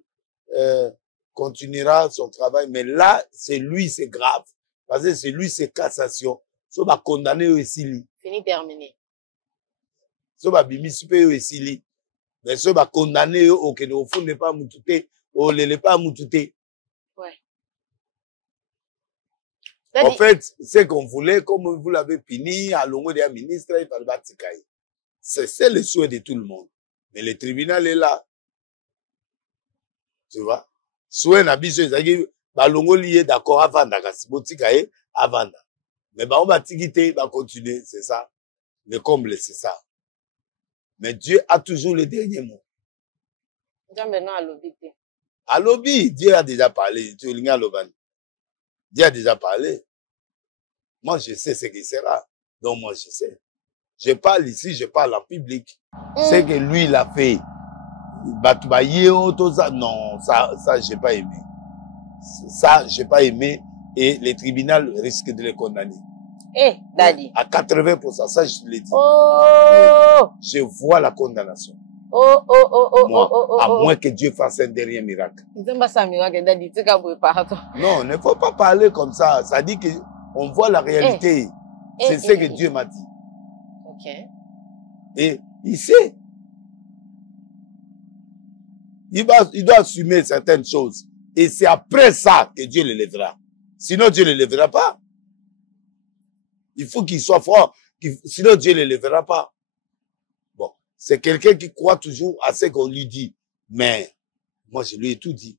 continuera son travail, mais là, c'est lui, c'est grave. Parce que c'est lui, c'est cassation. So va condamner aussi. Fini terminé. So va bimi super aussi. Mais so va condamner au que au fond n'est pas moutouté, au n'est pas moutouté. Ouais. En fait, ce qu'on voulait, comme vous l'avez fini, à l'ongo des ministres, il fallait battre. C'est le souhait de tout le monde. Mais le tribunal est là. Tu vois? Souhait na biso ezaki balongo lié d'accord avant d'akasi botikaye avant. Mais on va tigiter, va continuer, c'est ça. Le comble, c'est ça. Mais Dieu a toujours le dernier mot. À lobby, Dieu a déjà parlé. Dieu a déjà parlé. Moi, je sais ce qui sera. Donc, moi, je sais. Je parle ici, je parle en public. C'est que lui, il a fait. Non, ça, j'ai pas aimé. Ça, j'ai pas aimé. Et le tribunal risque de le condamner. Eh, Daddy. À 80%, ça, je l'ai dit. Oh! Je vois la condamnation. Moi, à moins que Dieu fasse un dernier miracle. Non, ne faut pas parler comme ça. Ça dit qu'on voit la réalité. C'est ce que Dieu m'a dit. Ok. Et il sait. Il doit assumer certaines choses. Et c'est après ça que Dieu le lèvera. Sinon, Dieu ne le lèvera pas. Il faut qu'il soit fort. Sinon, Dieu ne le lèvera pas. Bon. C'est quelqu'un qui croit toujours à ce qu'on lui dit. Mais, moi, je lui ai tout dit.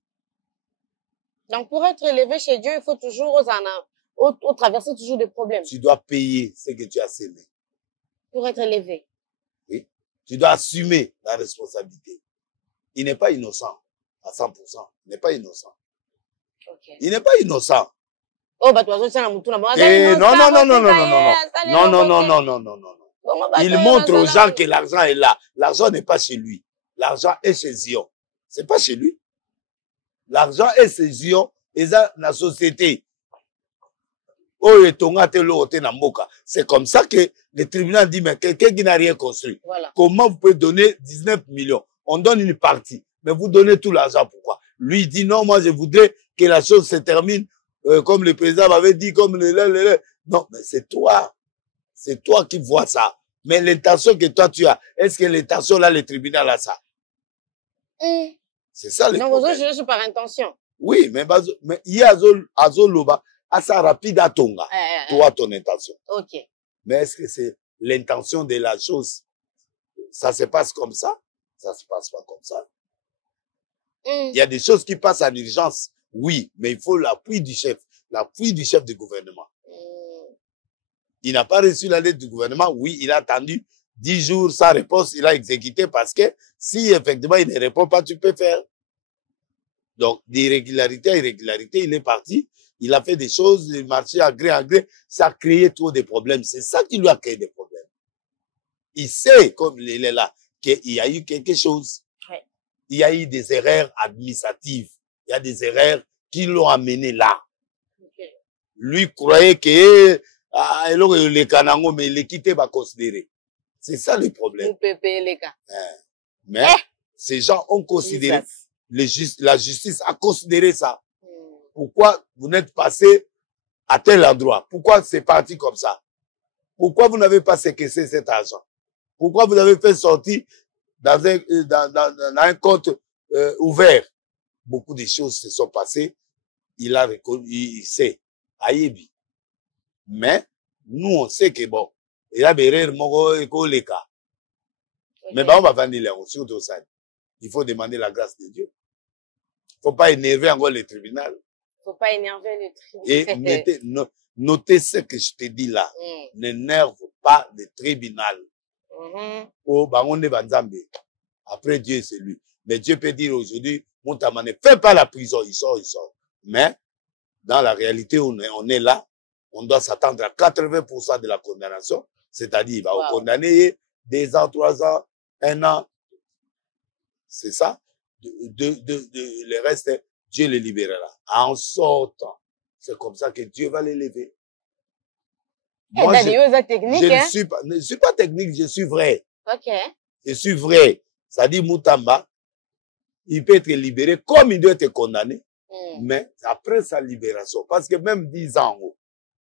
Donc, pour être élevé chez Dieu, il faut toujours traverser toujours des problèmes. Tu dois payer ce que tu as sémé. Pour être élevé. Oui. Tu dois assumer la responsabilité. Il n'est pas innocent à 100%. Il n'est pas innocent. Okay. Il n'est pas innocent. Oh, bah, tu vas non. Il montre aux gens que l'argent est là. L'argent n'est pas chez lui. L'argent est chez Zion. C'est pas chez lui. L'argent est chez Zion eza na société. Oh, c'est comme ça que le tribunal dit, mais quelqu'un qui n'a rien construit. Voilà. Comment vous pouvez donner 19 millions? On donne une partie, mais vous donnez tout l'argent. Pourquoi? Lui, il dit, non, moi, je voudrais que la chose se termine, comme le président m'avait dit, comme Non, mais c'est toi. C'est toi qui vois ça. Mais l'intention que toi, tu as, est-ce que l'intention, là, le tribunal a ça? C'est ça le problème. Donc, je suis par intention. Oui, mais il y a Azoloba. À ça rapide à Tonga, toi ton intention. Ok. Mais est-ce que c'est l'intention de la chose? Ça se passe comme ça? Ça se passe pas comme ça. Il y a des choses qui passent en urgence, oui, mais il faut l'appui du chef du gouvernement. Il n'a pas reçu la lettre du gouvernement, oui, il a attendu 10 jours sans réponse, il a exécuté parce que si effectivement il ne répond pas, tu peux faire. Donc, d'irrégularité à irrégularité, il est parti. Il a fait des choses, il marchait à gré, ça a créé trop de problèmes. C'est ça qui lui a créé des problèmes. Il sait, comme il est là, qu'il y a eu quelque chose. Ouais. Il y a eu des erreurs administratives. Il y a des erreurs qui l'ont amené là. Okay. Lui croyait que, les Kanango, mais les quitter va considérer. C'est ça le problème. Mais, ces gens ont considéré, la justice a considéré ça. Pourquoi vous n'êtes passé à tel endroit? Pourquoi c'est parti comme ça? Pourquoi vous n'avez pas séquestré cet argent? Pourquoi vous avez fait sortir dans un compte ouvert? Beaucoup de choses se sont passées. Il a reconnu, il sait. Aïebi. Mais, nous, on sait que bon, il a bérer les cas. Mais on va vendre les surtout ça. Il faut demander la grâce de Dieu. Il ne faut pas énerver encore le tribunal. Faut pas énerver le tribunal. Et notez ce que je te dis là. N'énerve pas le tribunal. Oh, on est Banzambe. Après Dieu, c'est lui. Mais Dieu peut dire aujourd'hui, Montama ne fait pas la prison, il sort. Mais, dans la réalité, on est là. On doit s'attendre à 80% de la condamnation. C'est-à-dire, il va condamner 2 ans, 3 ans, 1 an. C'est ça. Le reste, Dieu les libérera. En sortant. C'est comme ça que Dieu va les lever. Moi, je ne suis pas technique, je suis vrai. Ok. Je suis vrai. Ça dit Moutamba, il peut être libéré comme il doit être condamné. Mais après sa libération, parce que même 10 ans,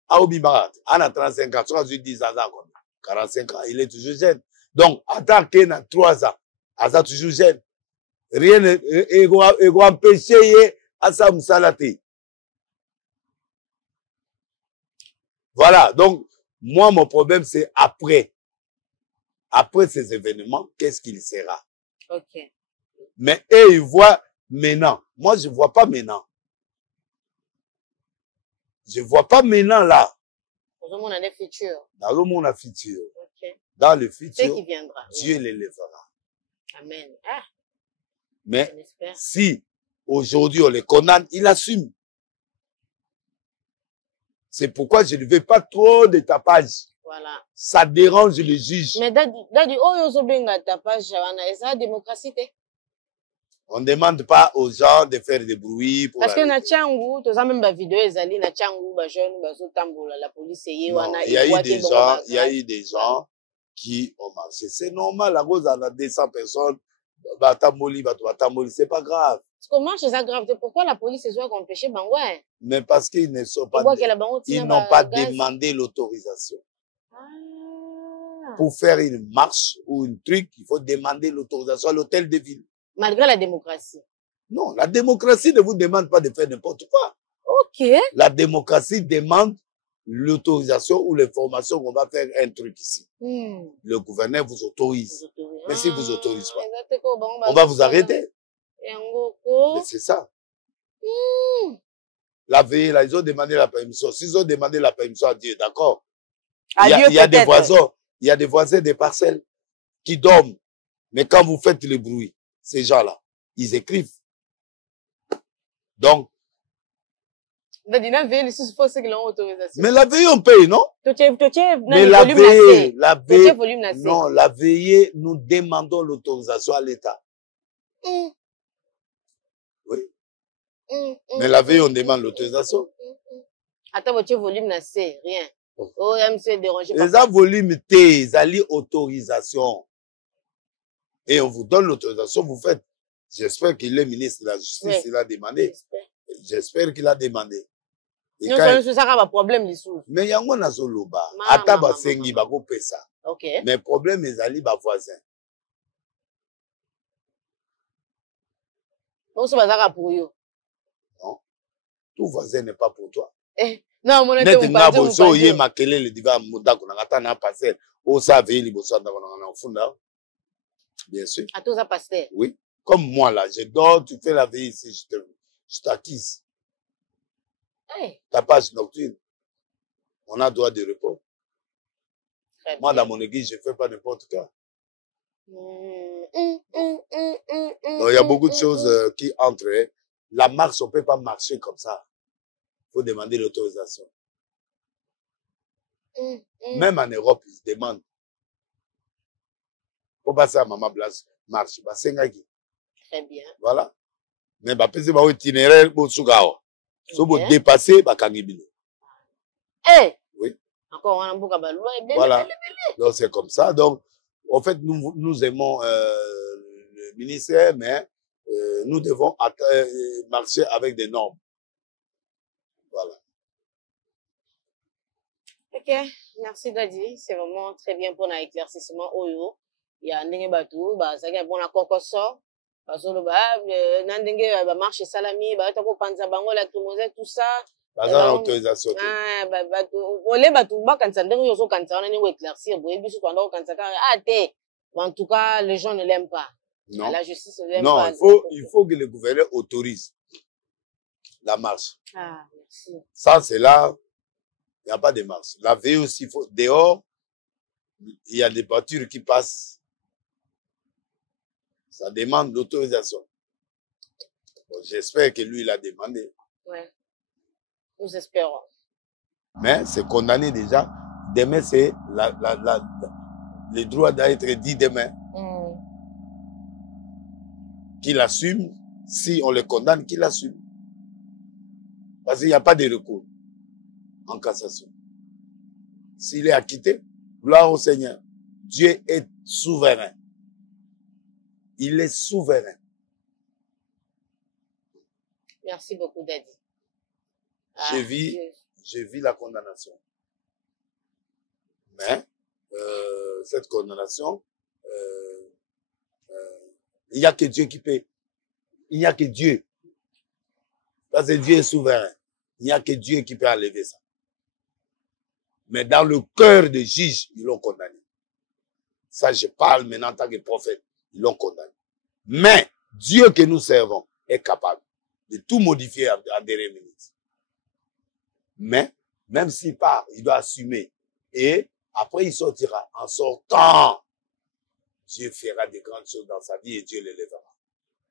à Obibarat, on a 35 ans, 10 ans, 45 ans, il est toujours jeune. Donc, attends qu'il a 3 ans, il est toujours jeune. Rien ne va empêcher à sa moussalate. Voilà. Donc, moi, mon problème, c'est après. Après ces événements, qu'est-ce qu'il sera? Ok. Mais eux, ils voient maintenant. Moi, je ne vois pas maintenant. Je ne vois pas maintenant là. Dans le monde a futur. Dans le monde a futur. Okay. Dans le futur, qui viendra. Dieu l'élèvera. Amen. Ah. Mais si aujourd'hui on les condamne, il assume. C'est pourquoi je ne veux pas trop de tapage. Voilà. Ça dérange le juge. Mais tapage, c'est la démocratie. On ne demande pas aux gens de faire des bruits. Parce que na Tchangou, tu as même ma vidéo, na Tchangou, la police, il y a eu des gens qui ont marché. C'est normal, à cause de 200 personnes, c'est pas grave. Comment c'est ça grave? Pourquoi la police se soit empêchée? Mais parce qu'ils ne sont pas, ils n'ont pas demandé l'autorisation. Pour faire une marche ou un truc, il faut demander l'autorisation à l'hôtel de ville. Malgré la démocratie. Non, la démocratie ne vous demande pas de faire n'importe quoi. Ok. La démocratie demande l'autorisation ou l'information qu'on va faire un truc ici. Le gouverneur vous autorise. Mais s'il ne vous autorise pas, on va vous arrêter. Mais c'est ça. La veille, là, ils ont demandé la permission. S'ils ont demandé la permission à Dieu, d'accord. Il y a des voisins, des parcelles qui dorment. Mais quand vous faites le bruit, ces gens-là, ils écrivent. Donc, mais la veille, on paye, non? Mais la veille, non, la veille, nous demandons l'autorisation à l'État. Oui. Mais la veille, on demande l'autorisation. Attends, votre volume n'a c'est rien. Oh, MC dérangé. Les volume T, ils ont autorisation. Et on vous donne l'autorisation, vous faites. J'espère qu'il est ministre de la Justice, il a demandé. J'espère qu'il a demandé. Non, c'est ça qui a problème dessous. Mais il y a un zoloba. Ataba sengi bako pesa. OK. Mais le problème est ali ba voisin. Donc c'est pas pour eux. Non. Tout voisin n'est pas pour toi. Non, mon net nga boso ye makelele diva mudako na ngata na passer. O sa veille boso na na funda. Bien sûr. À tous à passer. Oui. Comme moi là, je dors, tu fais la veille ici, je t'acquise. Hey. Ta page nocturne. On a droit de repos. Moi, dans mon église, je ne fais pas n'importe quoi. Donc, il y a beaucoup de choses qui entrent. La marche, on ne peut pas marcher comme ça. Il faut demander l'autorisation. Même en Europe, ils se demandent. Il faut passer à Maman Blanche, marche. Très bien. Voilà. Mais bah pese ba itinéraire bo sugawa. So bo dépasser ba kangibilo. Eh. Oui. Encore on a beaucoup de lois. Voilà. Donc c'est comme ça. Donc en fait nous aimons le ministère, mais nous devons marcher avec des normes. Voilà. OK, merci Dadi, c'est vraiment très bien pour l'éclaircissement Oyo. Il y a un bateau, bah ça gagne bon accord comme ça. Parce que nandenge ba marche salami ba ta ko panza bango la tout ça bazana autorisation ole batu ba kanza ndenge yo so kanza na ni éclaircir boye biso to ndako kanza ka te. En tout cas les gens ne l'aiment pas. Non. La justice ne l'aime non, pas. Il faut que le gouverneur autorise la marche. Ah, merci. Ça c'est là, il n'y a pas de marche. La veille aussi, dehors, il y a des voitures qui passent. Ça demande l'autorisation. Bon, j'espère que lui, il a demandé. Oui, nous espérons. Mais c'est condamné déjà. Demain, c'est le droit d'être dit demain. Qu'il assume, si on le condamne, qu'il assume. Parce qu'il n'y a pas de recours en cassation. S'il est acquitté, gloire au Seigneur. Dieu est souverain. Il est souverain. Merci beaucoup, Daddy. Je vis la condamnation. Mais, cette condamnation, il n'y a que Dieu qui peut. Il n'y a que Dieu. Parce que Dieu est souverain. Il n'y a que Dieu qui peut enlever ça. Mais dans le cœur des juges, ils l'ont condamné. Ça, je parle maintenant en tant que prophète. Ils l'ont condamné. Mais Dieu que nous servons est capable de tout modifier en dernière minute. Mais même s'il part, il doit assumer. Et après, il sortira. En sortant, Dieu fera de grandes choses dans sa vie et Dieu l'élèvera.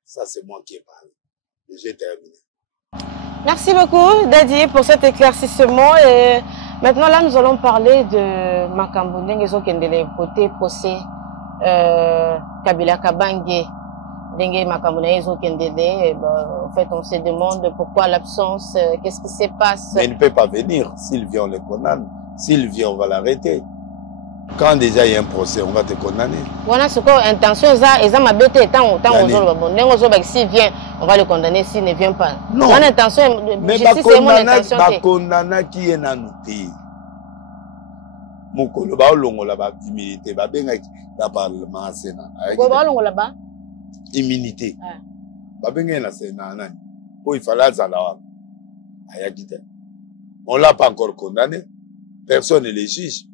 Ça, c'est moi qui ai parlé. J'ai terminé. Merci beaucoup, Daddy, pour cet éclaircissement. Et maintenant, là, nous allons parler de Makambo Ndengezo Kendele, côté procès Kabila Kabange. Dengue Makambo Ndengezo Kendele. En fait, on se demande pourquoi l'absence, qu'est-ce qui se passe. Mais il ne peut pas venir. S'il vient, on le condamne. S'il vient, on va l'arrêter. Quand déjà il y a un procès, on va te condamner. Voilà ce qu'on intention, ils ma bête s'il vient, on va le condamner s'il ne vient pas. Non. Intention, mais ma condamna qui est nanouté. Mon coloba longola ba immunité ba benga la parlement sénat. Coloba longola ba immunité. Ba benga na sénat nani. Oh il fallait zala. Ayakite. On l'a pas encore condamné. Personne ne le juge.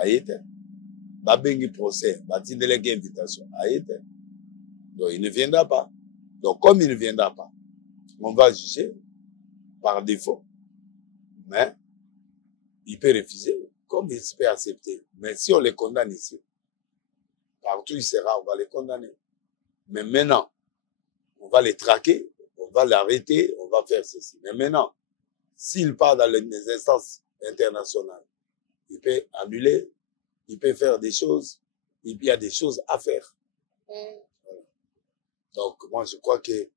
Aïe, Babengi procès, Batindélé invitation. Aïe, donc il ne viendra pas. Donc comme il ne viendra pas, on va juger par défaut. Mais il peut refuser, comme il peut accepter. Mais si on les condamne ici, partout il sera, on va les condamner. Mais maintenant, on va les traquer, on va l'arrêter, on va faire ceci. Mais maintenant, s'il part dans les instances internationales, il peut annuler, il peut faire des choses, il y a des choses à faire. Voilà. Donc, moi, je crois que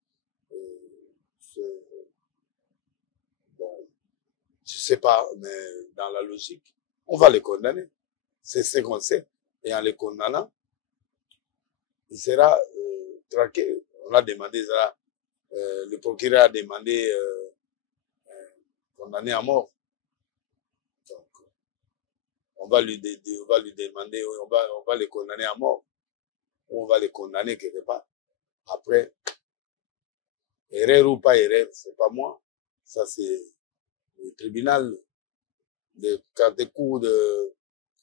Je ne sais pas, mais dans la logique, on va les condamner. C'est ce qu'on sait. Et en les condamnant, il sera traqué. On a demandé ça. Le procureur a demandé condamné à mort. Donc, on va lui demander, on va les condamner à mort. Ou on va les condamner quelque part. Après, erreur ou pas erreur, c'est pas moi. Ça, c'est le tribunal de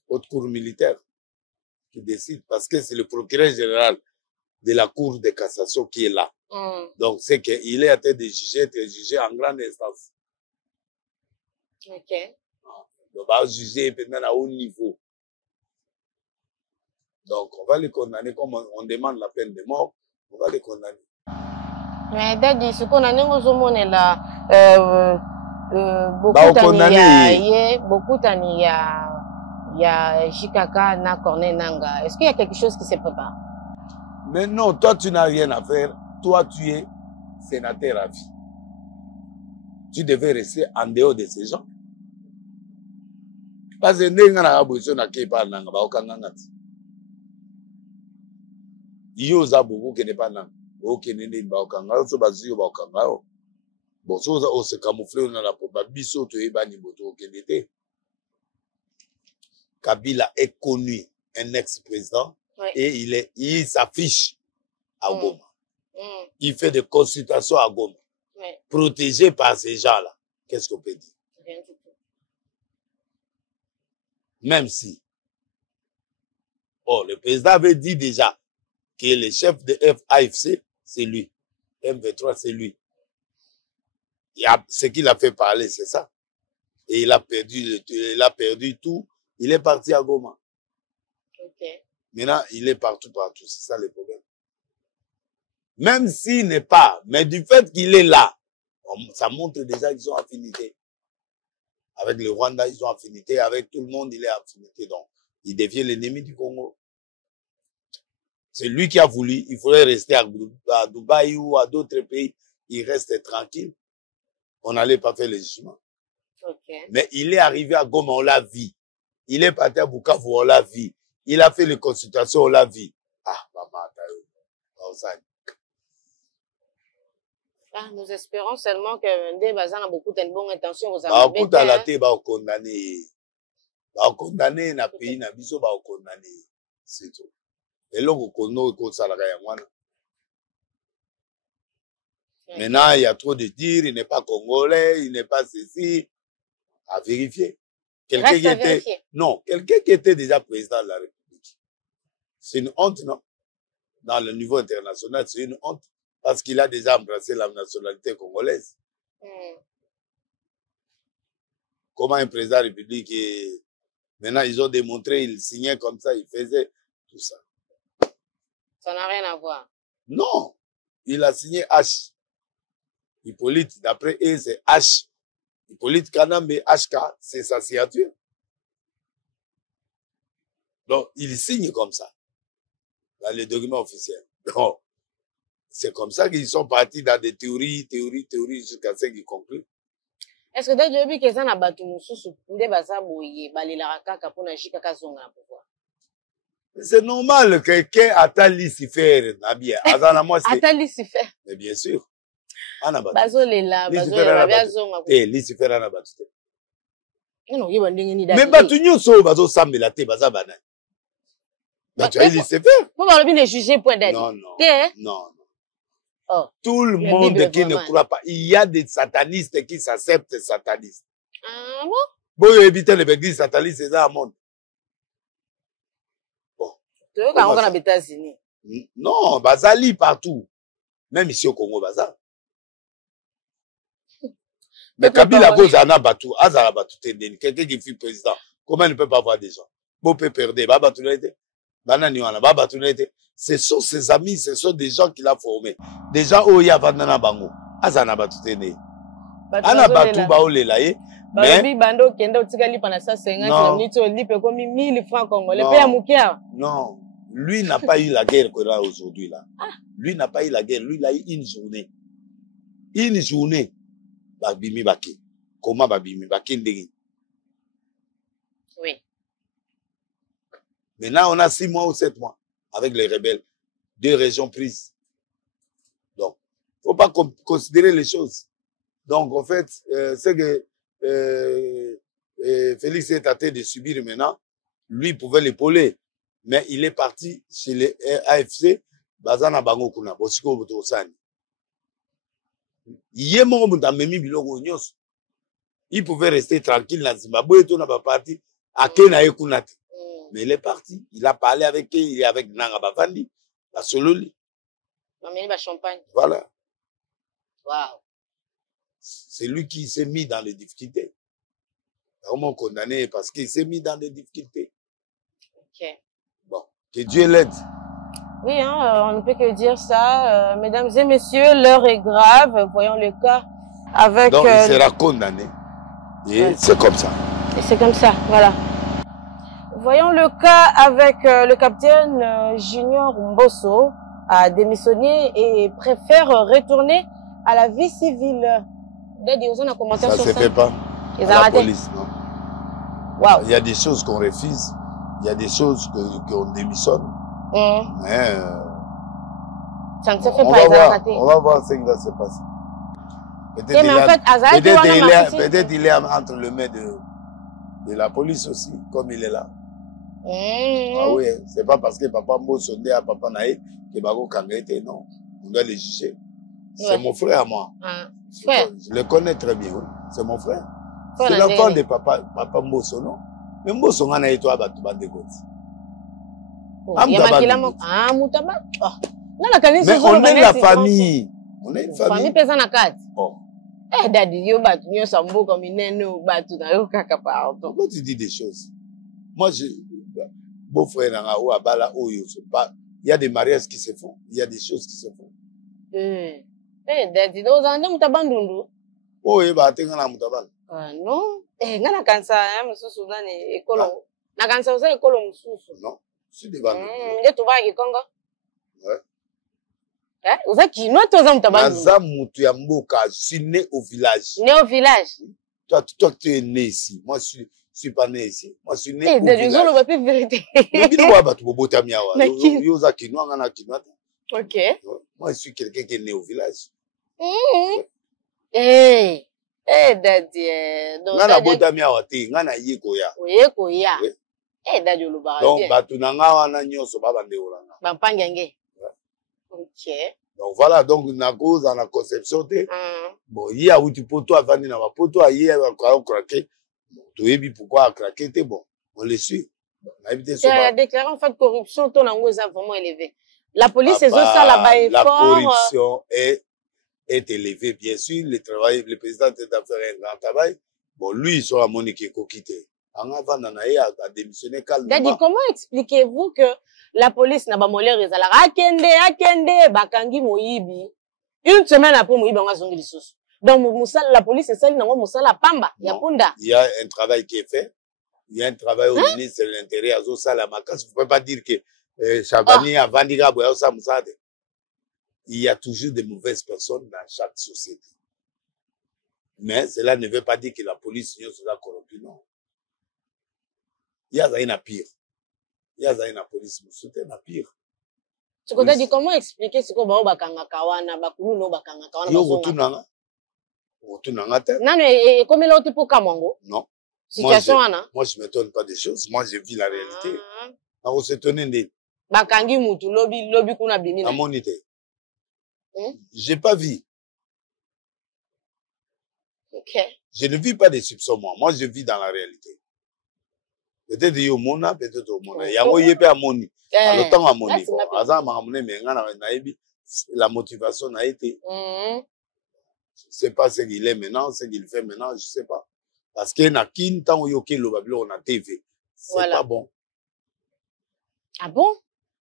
haute cour militaire qui décide, parce que c'est le procureur général de la cour de cassation qui est là. Donc, c'est qu'il est en train de juger, être jugé en grande instance. Ok. On va juger maintenant à haut niveau. Donc, on va les condamner, comme on demande la peine de mort, on va les condamner. Mais Daddy, ce qu'on a dit aux là, beaucoup d'années, il y a Jikaka na Corneille Nanga. Est-ce qu'il y a quelque chose qui se prépare? Mais non, toi, tu n'as rien à faire. Toi, tu es sénateur à vie. Tu devais rester en dehors de ces gens. Parce que n'est-ce pas position na kepa nanga ba okanganga. Iyo za bobo ke ne pas nanga. Ok nene ba okanga so bazuyo ba okanga. Bon so on se camoufler dans la poba biso to eba ni boto ke nete. Kabila est connu, un ex-président, oui. Et il s'affiche à Goma. Il fait des consultations à Goma. Oui. Protégé par ces gens-là. Qu'est-ce qu'on peut dire? Rien du tout. Même si, le président avait dit déjà que le chef de FAFC, c'est lui. M23, c'est lui. Ce qu'il a fait parler, c'est ça. Et il a perdu tout. Il est parti à Goma. Okay. Maintenant, il est partout. C'est ça le problème. Même s'il n'est pas, mais du fait qu'il est là, ça montre déjà qu'ils ont affinité. Avec le Rwanda, ils ont affinité. Avec tout le monde, il est affinité. Donc, il devient l'ennemi du Congo. C'est lui qui a voulu. Il faudrait rester à Dubaï ou à d'autres pays. Il reste tranquille. On n'allait pas faire le jugement. Okay. Mais il est arrivé à Goma, on l'a vu. Il est parti à Bukavu, on l'a vu. Il a fait les consultations, on l'a vu. Nous espérons seulement que Ndé Bazan a beaucoup de bonnes intentions. Vous avez condamné. Condamné na pays na biso ba condamné. C'est tout. Et là on connaît ko salaka ya mwana. Maintenant, il y a trop de dires, il n'est pas congolais, il n'est pas ceci. À vérifier. Quelqu'un qui était déjà président de la République. C'est une honte, non? Dans le niveau international, c'est une honte. Parce qu'il a déjà embrassé la nationalité congolaise. Comment un président de la République maintenant, ils ont démontré, il signait comme ça, il faisait tout ça. Ça n'a rien à voir. Non. Il a signé H. Hippolyte, d'après eux, c'est H. Hippolyte Kanambe, HK, c'est sa signature. Donc, il signe comme ça, dans les documents officiels. Donc, c'est comme ça qu'ils sont partis dans des théories, jusqu'à ce qu'ils concluent. Est-ce que tu as dit que ça n'a pas tout le monde? C'est normal, quelqu'un attend Lucifer, Nabia. Attend Lucifer. Mais bien sûr. Mais Batunyo so bazo sambela te baza banane. Non. Oh. Tout le monde qui ne croit pas. Il y a des satanistes qui s'acceptent satanistes. Ah bon? Bon, éviter les églises satanistes, c'est ça à monde. Bon. Non, Bazali partout. Même ici au Congo, Bazar. Mais Kabila Bozana Batou, Azara Batou Tendeni, quelqu'un qui fut président, comment il ne peut pas avoir des gens? Bon, peut perdre, Babatunete, Bananiwana, Babatunete. Ce sont ses amis, ce sont des gens qu'il a formés. Des gens où il y a Vandana Bango, Azana Batou Tendeni. Ana Batou Baolelaye, mais. Bando Kendo Tigali Panasa 50 minutes, on dit comme 1000 francs congolais. Non, lui n'a pas eu la guerre qu'on a aujourd'hui là. Lui n'a pas eu la guerre, lui il a eu une journée. Une journée. Bimi Baki. comment babimi bakendeki. Oui. Maintenant, on a 6 mois ou 7 mois avec les rebelles. 2 régions prises. Donc, il ne faut pas considérer les choses. Donc, en fait, c'est que Félix est en train de subir maintenant. Lui pouvait l'épauler. Mais il est parti chez les AFC. Bazana Bango Kuna. Bosiko Botosani. Il pouvait rester tranquille dans Zimbabwe. Il n'a parti. Mais il est parti. Il a parlé avec qui? Il est avec Nanga Bavandi. Sololi. Champagne. Voilà. Wow. C'est lui qui s'est mis dans les difficultés. Vraiment condamné parce qu'il s'est mis dans des difficultés. Ok. Bon, que Dieu l'aide. Oui, on ne peut que dire ça. Mesdames et messieurs, l'heure est grave. Voyons le cas avec... Donc, il sera condamné. Et ouais. C'est comme ça. Et c'est comme ça, voilà. Voyons le cas avec le capitaine Junior Mbosso a démissionné et préfère retourner à la vie civile. Ça ne se fait pas. La police, non. Wow. Il y a des choses qu'on refuse. Il y a des choses qu'on démissionne. Mais ça ne se fait pas. On va voir ce qui va se passer. Peut-être il est entre les mains de la police aussi, comme il est là. Ah oui, c'est pas parce que papa Mbosso sondé à papa Naï que Bago Kangete, non. On doit le juger. C'est mon frère à moi. Je le connais très bien. Oui. C'est mon frère. C'est l'enfant de papa Mbosso, non? Mais Mbosso on a été à Batouba de Côte. Mais on est la famille. On est une famille. Eh, daddy, yo batu, yo sambo comme une neno batu na yo kaka pa auto. Pourquoi tu dis des choses? Moi, beau-frère nanga ou abala ou yo pas. Il y a des mariages qui se font. Il y a des choses qui se font. Eh, daddy, those are not mutabandundu. Oh, eh, bah, t'es ngana mutaband. Ah, non. Eh, ngana kansa, mususu nani ekolo. Na kansa osa ekolo mususu. Non. C'est des bandes. Nde tuba ki Congo. Ouais. Oza kino toza mutabandundu. Naza mutu ya mboka, je suis né au village. Né au village. Toi, tu es né ici. Moi, je suis pas né ici. Moi, je suis né au village. Village. Va plus vérité. Ok. Moi, je suis quelqu'un qui est né au village. Eh, daddy. Ngana bota miawa te, ngana yekoya. Yekoya. Eh, daddy oluba. Donc, batu nanga wana nyoso baba ndeolanga. Bampangenge. Ok. Donc voilà, donc na cause dans la conception te. Bon, il y a où tu peux toi vendre na poto aïe à craquer. Tu es pourquoi à craquer te bon. On le suit. Tu as déclaré en fait corruption ton ango est vraiment élevé. La police est ça là-bas est la fort. La corruption est élevée bien sûr, le président est à faire un grand travail. Bon, lui il sera Monique Kokité. En avant nanaï a démissionné calmement. Daddy, comment expliquez-vous que la police n'a pas molé rezala akende bakangi moyibi une semaine après moyibi nga zongi lisusu donc la police est celle nango musala pamba ya punda. Il y a un travail qui est fait, il y a un travail au ministre de l'Intérieur azo sala makas. Vous pouvez pas dire que Chabani a vendiga boya sa musade. Il y a toujours de mauvaises personnes dans chaque société, mais cela ne veut pas dire que la police sera corrompue, non. Il y a un pire. Il y a une police, c'était la pire. Tu peux dire comment expliquer ce que bao bakanga kawana bakulu no bakanga kawana yo otunanga te. Non mais comment l'autre pour kamongo? Non. Situation ana. Moi je m'étonne pas des choses. Moi je vis la réalité. Na on s'étonne de bakangi mutu lobi kuna bini na monité. J'ai pas vu. OK. Je ne vis pas des soupçons moi. Moi je vis dans la réalité. Peut-être yo mona, peut-être au mona. Yango yepe amoni. Le temps amoni. Azan mahamune menga na ebi la motivation a été. Je sais pas ce qu'il est maintenant, ce qu'il fait maintenant, je sais pas. Parce que na kin tant yoke lo babilo on a TV. C'est pas bon. Ah bon?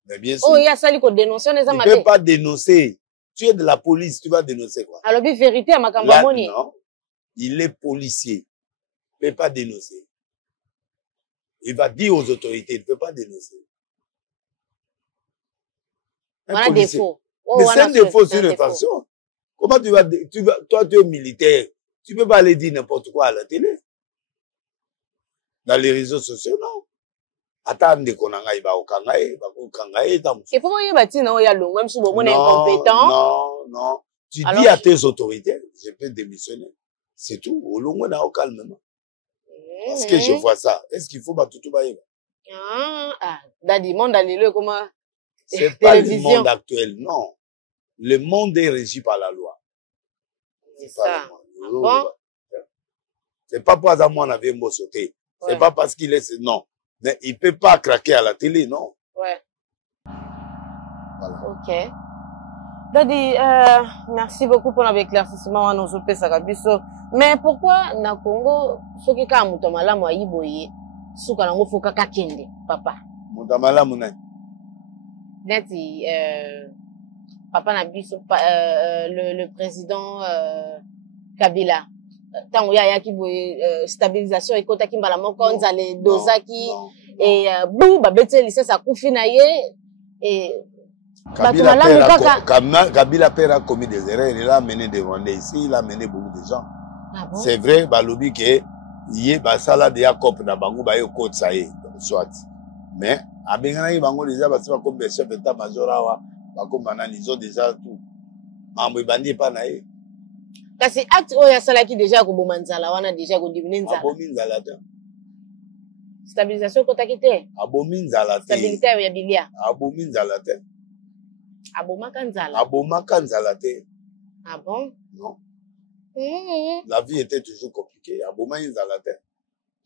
Mais bien sûr. Oh, il y a ça qui dénoncer les amateurs. Tu ne peux pas dénoncer. Tu es de la police, tu vas dénoncer quoi? Alors bien vérité à Makamba Moni. Non. Il est policier. Il ne peut pas dénoncer. Il va dire aux autorités, il ne peut pas dénoncer. Voilà des faux. Mais c'est un défaut sur l'infraction. Comment toi tu es militaire, Tu peux pas aller dire n'importe quoi à la télé. Dans les réseaux sociaux, non. Attendez qu'on a eu et pourquoi il y a même si on est incompétent. Non. Tu dis à tes autorités, je peux démissionner. C'est tout. Au long on a au calmement. Parce que je vois ça. Est-ce qu'il faut battre tout bailler? Dans le monde, comment? C'est pas le monde actuel, non. Le monde est régi par la loi. C'est ça. Bon? C'est pas pour ça moi on avait mot sauté. C'est pas parce qu'il est, non. Mais il peut pas craquer à la télé, non? Ouais. Voilà. Ok. Dadi, merci beaucoup pour l'éclaircissement à nos autres. Mais pourquoi, na Congo, ce qui est comme Mutamala, moi, Iboye, ce qu'on a fait kaka kende, papa? Mutamala, mounan. Neti, papa n'a vu le président Kabila. Tant qu'il y a stabilisation et kota kimbala moko nzale dozaki et bou babete licence à kufinaye et Kabila père a commis des erreurs, il a mené des Rwandais ici, il a mené beaucoup de gens. Ah bon? C'est vrai, balobi que yé basala de Jacob na bango ba yo côte ça est soit. Mais abengana yi bango déjà parce que comme chef d'état-major awa ba comme banana ils ont déjà tout. Mambo bandi pa na ye. Kasi acte oya sala ki déjà ko bomanzala wana déjà ko diminuer nzala. Abomi nzala te. Stabilisation ko takite. Abomi nzala te. Stabilité ya bilia. Abomi nzala te. Abomaka nzala. Abomaka nzala te. Ah bon? Non. La vie était toujours compliquée. Aboma nzala te.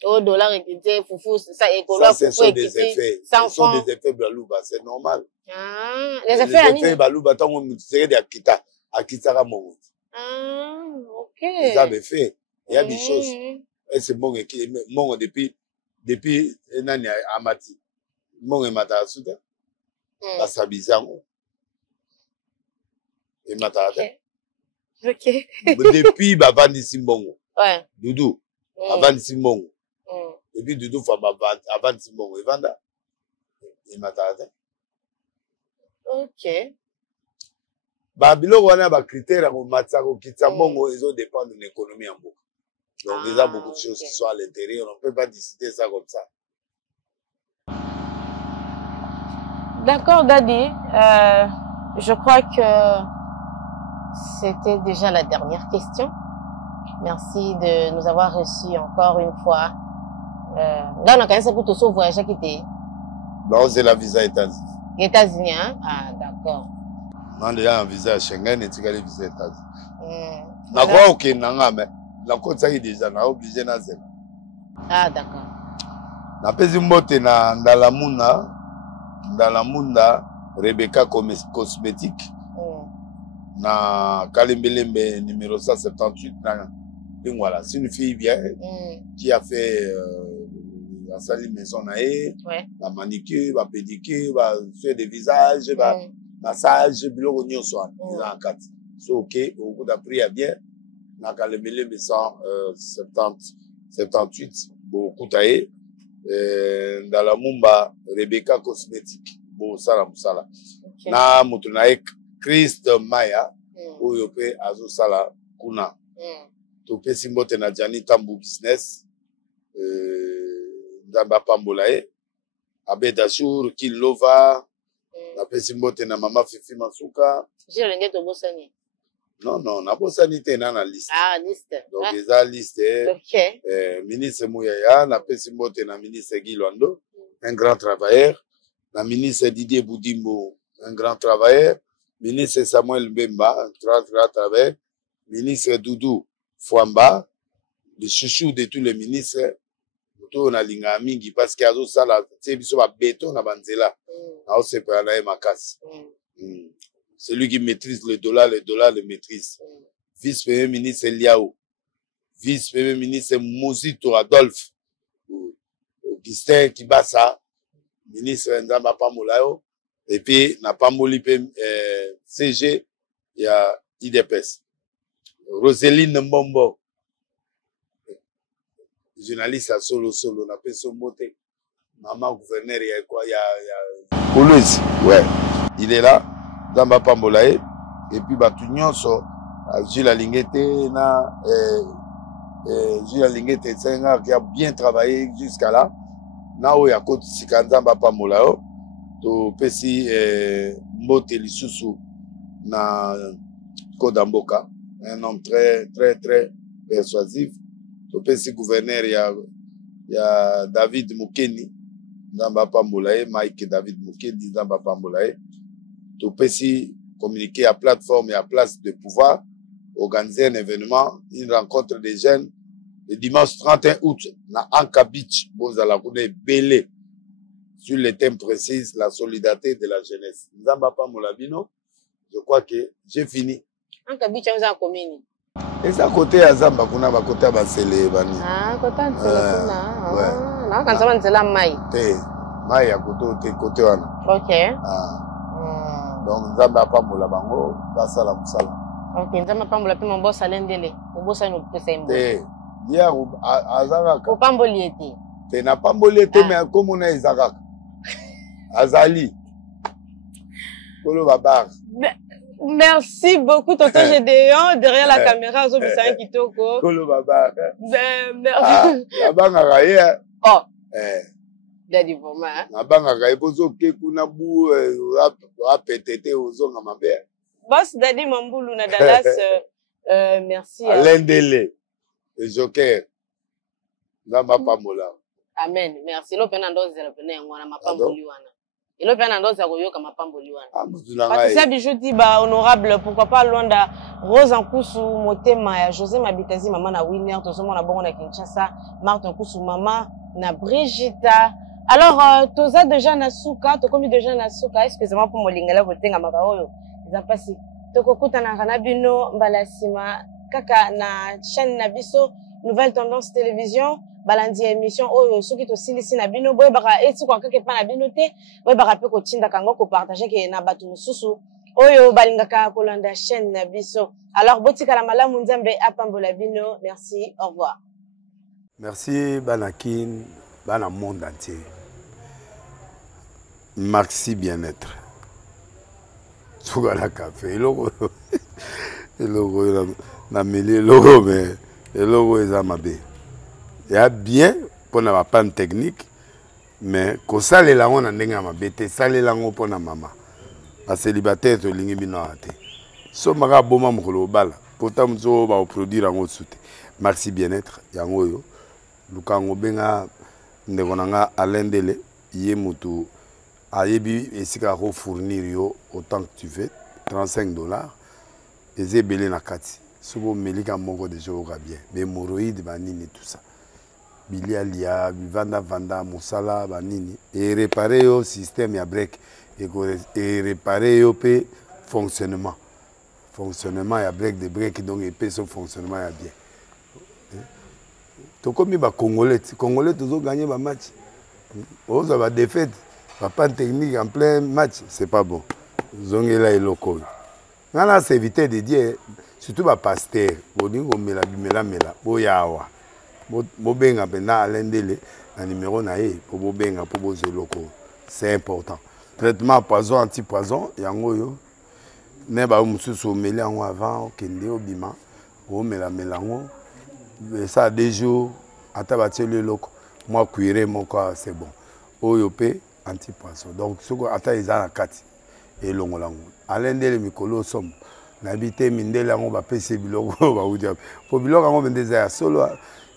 Au dollar était foufou ça écolo. Ça ce sont des effets. Ce sont des effets Balouba, c'est normal. Ah, les effets Balouba tant on serait de Akita, Akitara Mongo. Ah, ok. Ils avaient fait. Il y a des choses. Et c'est bon depuis Nani Amati. Mon et Mata Souda. La Sabizango. Et Mata. Ok. Depuis Bavandi Simbongo. Ouais. Doudou. Avant Simbongo. Et puis Doudou Famba avant Simbongo. Et Vanda. Et Mata. Ok. Babilo wana ba critères à Matsako Kitsambongo, ils ont dépend de l'économie en beaucoup. Donc il y a beaucoup de choses qui sont à l'intérieur, on ne peut pas décider ça comme ça. D'accord Dadi, je crois que c'était déjà la dernière question. Merci de nous avoir reçus encore une fois. Là on a quand même ça pour tout voyager qui était. Non, c'est la visa États-Unis. États-Unis, hein? Ah d'accord. Non, déjà un visa Schengen et tu as les visas États-Unis. Na quoi ok nanga mais la côte ça est déjà na obligé na zéro. Ah d'accord. Na pesi mbote na Ndalamunda Rebecca Cosmétique. Na Kalembelembe numéro 178 na voilà, c'est une fille bien qui a fait la salle maison naé, la manicure, la pédicure, la soin de visage, la massage, biloko nyonso en 4. C'est OK, beaucoup d'appris à bien. Na Kalembelembe 178 beaucoup taillé. Dans la Mumba Rebecca Cosmétique bon sala musala na mutu nae Christ Maya oyo pe azo sala kuna to pe simbote na Jani Tambu business ndamba pambola Abeda Jour Kilova na pe simbote na mama Fifi Masuka je lenge to bosani. Non, na bosani te na liste. Ah, liste. Donc eza liste. OK. Ministre Mouyaya na pe simbote na ministre Guy Londo, un grand travailleur. La ministre Didier Boudimbo, un grand travailleur. Ministre Samuel Mbemba, un grand travailleur. Ministre Doudou Fouamba, le chouchou de tous les ministres. On a linga mingi parce qu'il y a tout ça là, c'est biso ba béton na banzela. Na o se pa na e makasi. Celui qui maîtrise le dollar le maîtrise. Vice-premier ministre Eliao. Vice-premier ministre Mozito Adolphe. Augustin Kibasa. Ministre Ndamba Pamolayo. Et puis, na Pamboli CG, il y a IDPS. Roseline Mbombo. Journaliste à solo, na peso moté. Maman gouverneur, il y a quoi? Il y a Koulouzi. Ouais. Il est là. Ndamba Pambolaye. Et puis, Batunyonso, Jules Alingete, na Jules Alingete qui a bien travaillé jusqu'à là. Now, il y a côté Sikanzamba Pamolao. To pesi Mbote Lisusu na Kodamboka. Un homme très persuasif. To pesi gouverneur, il y a David Mukeni. Nzamba Pamolae, Mike David Mukeni, Nzamba Pamolae. To pesi communiquer à plateforme et à place de pouvoir. Organiser un événement, une rencontre des jeunes le dimanche 31 août na Anka Beach, Bozalakune Belé, sur les thèmes précis, la solidarité de la jeunesse. Nzamba Pamolabino, je crois que j'ai fini. Anka Beach, on a commune. Et ça côté à Zamba, on a côté à Basele Bani. Ah, côté à Basele. Ouais. Là, quand ça va, c'est la maille. Maille à côté wana. Ok. Ah. Donc Nzamba Pamolabango, Basala Musala. Ok, Nzamba Pamolapi mon boss Alendele. Mon boss a nous poussé un peu. Dia azaraka. Au Pamboliete. Te na Pamboliete mais comme on a Izaraka. Azali. Kolo Babar. Merci beaucoup, Tonton Gédéon. Derrière la caméra, on a Kitoko. Kolo Babar. Merci. La banque a raillé. Oh. Daddy Boma. La banque a raillé. Pour ceux qui ont bou a pété aux zones à ma mère. Boss Daddy Mamboulou na Dallas. Merci. Alendele. Le Joker. Nzamba Pamola. Amen. Merci. L'opéra ndozi la pene ngwana mapamboli wana. L'opéra ndozi akoyoka mapamboli wana. Patricia Bijouti ba honorable pourquoi pas Luanda Rose Nkusu motema ya José Mabitazi mama na Winner tozomo na bongo na Kinshasa Marthe Nkusu mama na Brigitta. Alors toza déjà na suka to komi déjà na suka excusez-moi pour molingala kotenga makaoyo. Za pasi tokokuta na kana bino mbalasima kaka na chaîne na biso Nouvelle Tendance Télévision balandi émission oyo soki to silisi na bino boye baka eti kwa kake pa na bino te boye baka pe ko tinda kango ko partager ke na batu mususu oyo balingaka kolanda chaîne na biso. Alors botika la malamu nzambe apambola bino. Merci, au revoir. Merci Banakin, bana monde entier. Maxi bien-être. Sougala café, logo na mêlé logo mais le logo est à ma bé. Il y a bien pour la panne technique mais ko sale la on ndenga ma bé te sale la ngo pour na mama. A célibataire to lingi bino ate. So maka boma mokolo bala pourtant mzo ba produire ngo soute. Maxi bien-être yango yo. Lukango benga ndeko nanga Alendele yé mutu ayebi esika ko fournir yo autant que tu veux $35 et zebele na kati sobo melika moko de jour bien mais hémorroïdes banini tout ça bilialia vanda musala banini et réparer au système ya break et réparer au pe fonctionnement ya break de break donc et pe son fonctionnement ya bien to comme ba congolais toujours gagner ba match on va défaite pas technique en plein match c'est pas bon zongela et local nana c'est éviter de dire surtout ba pasteur boningo mela boyawa bobenga pena Alendele na numéro na ye pour bobenga pour bozo local c'est important traitement poison anti-poison yango yo ne ba mususu meli yango avant okende obima o melango ça des jours atabatie le loco moi cuire mon corps c'est bon oyope anti-poison donc ce que ata izana kati et longolango Alendele mikolo som nabité mindela ngo ba pese biloko ba udia po biloko ngo bendeza ya solo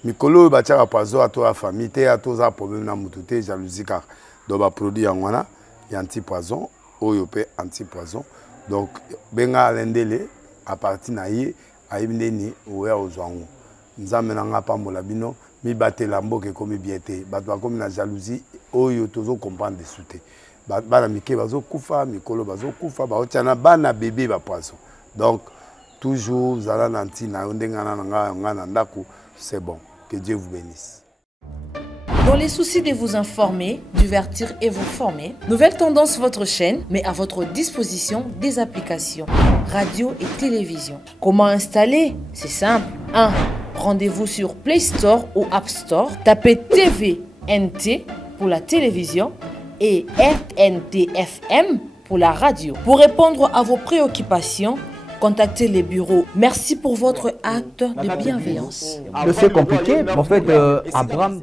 mikolo ba tchaka poison ato a famille te ato za problème na mututé jalousie car do ba produit ngwana ya anti-poison oyope anti-poison donc benga Alendele à partir na ye ayibindeni oya ozwango nzambe na nga pambola bino mi batela mboke komi biete bato bakomi na jalousie oyo tozo comprendre de souté bana mike bazo kufa mikolo bazo kufa baotiana bana bébé ba poisson donc toujours zala nanti na ndenga na nga na ndako c'est bon que Dieu vous bénisse. Dans les soucis de vous informer, divertir et vous former, Nouvelle Tendance, votre chaîne, met à votre disposition des applications, radio et télévision. Comment installer? C'est simple. 1. Rendez-vous sur Play Store ou App Store. Tapez TVNT pour la télévision et RNTFM pour la radio. Pour répondre à vos préoccupations, contactez les bureaux. Merci pour votre acte de bienveillance. C'est compliqué, en fait, Abraham...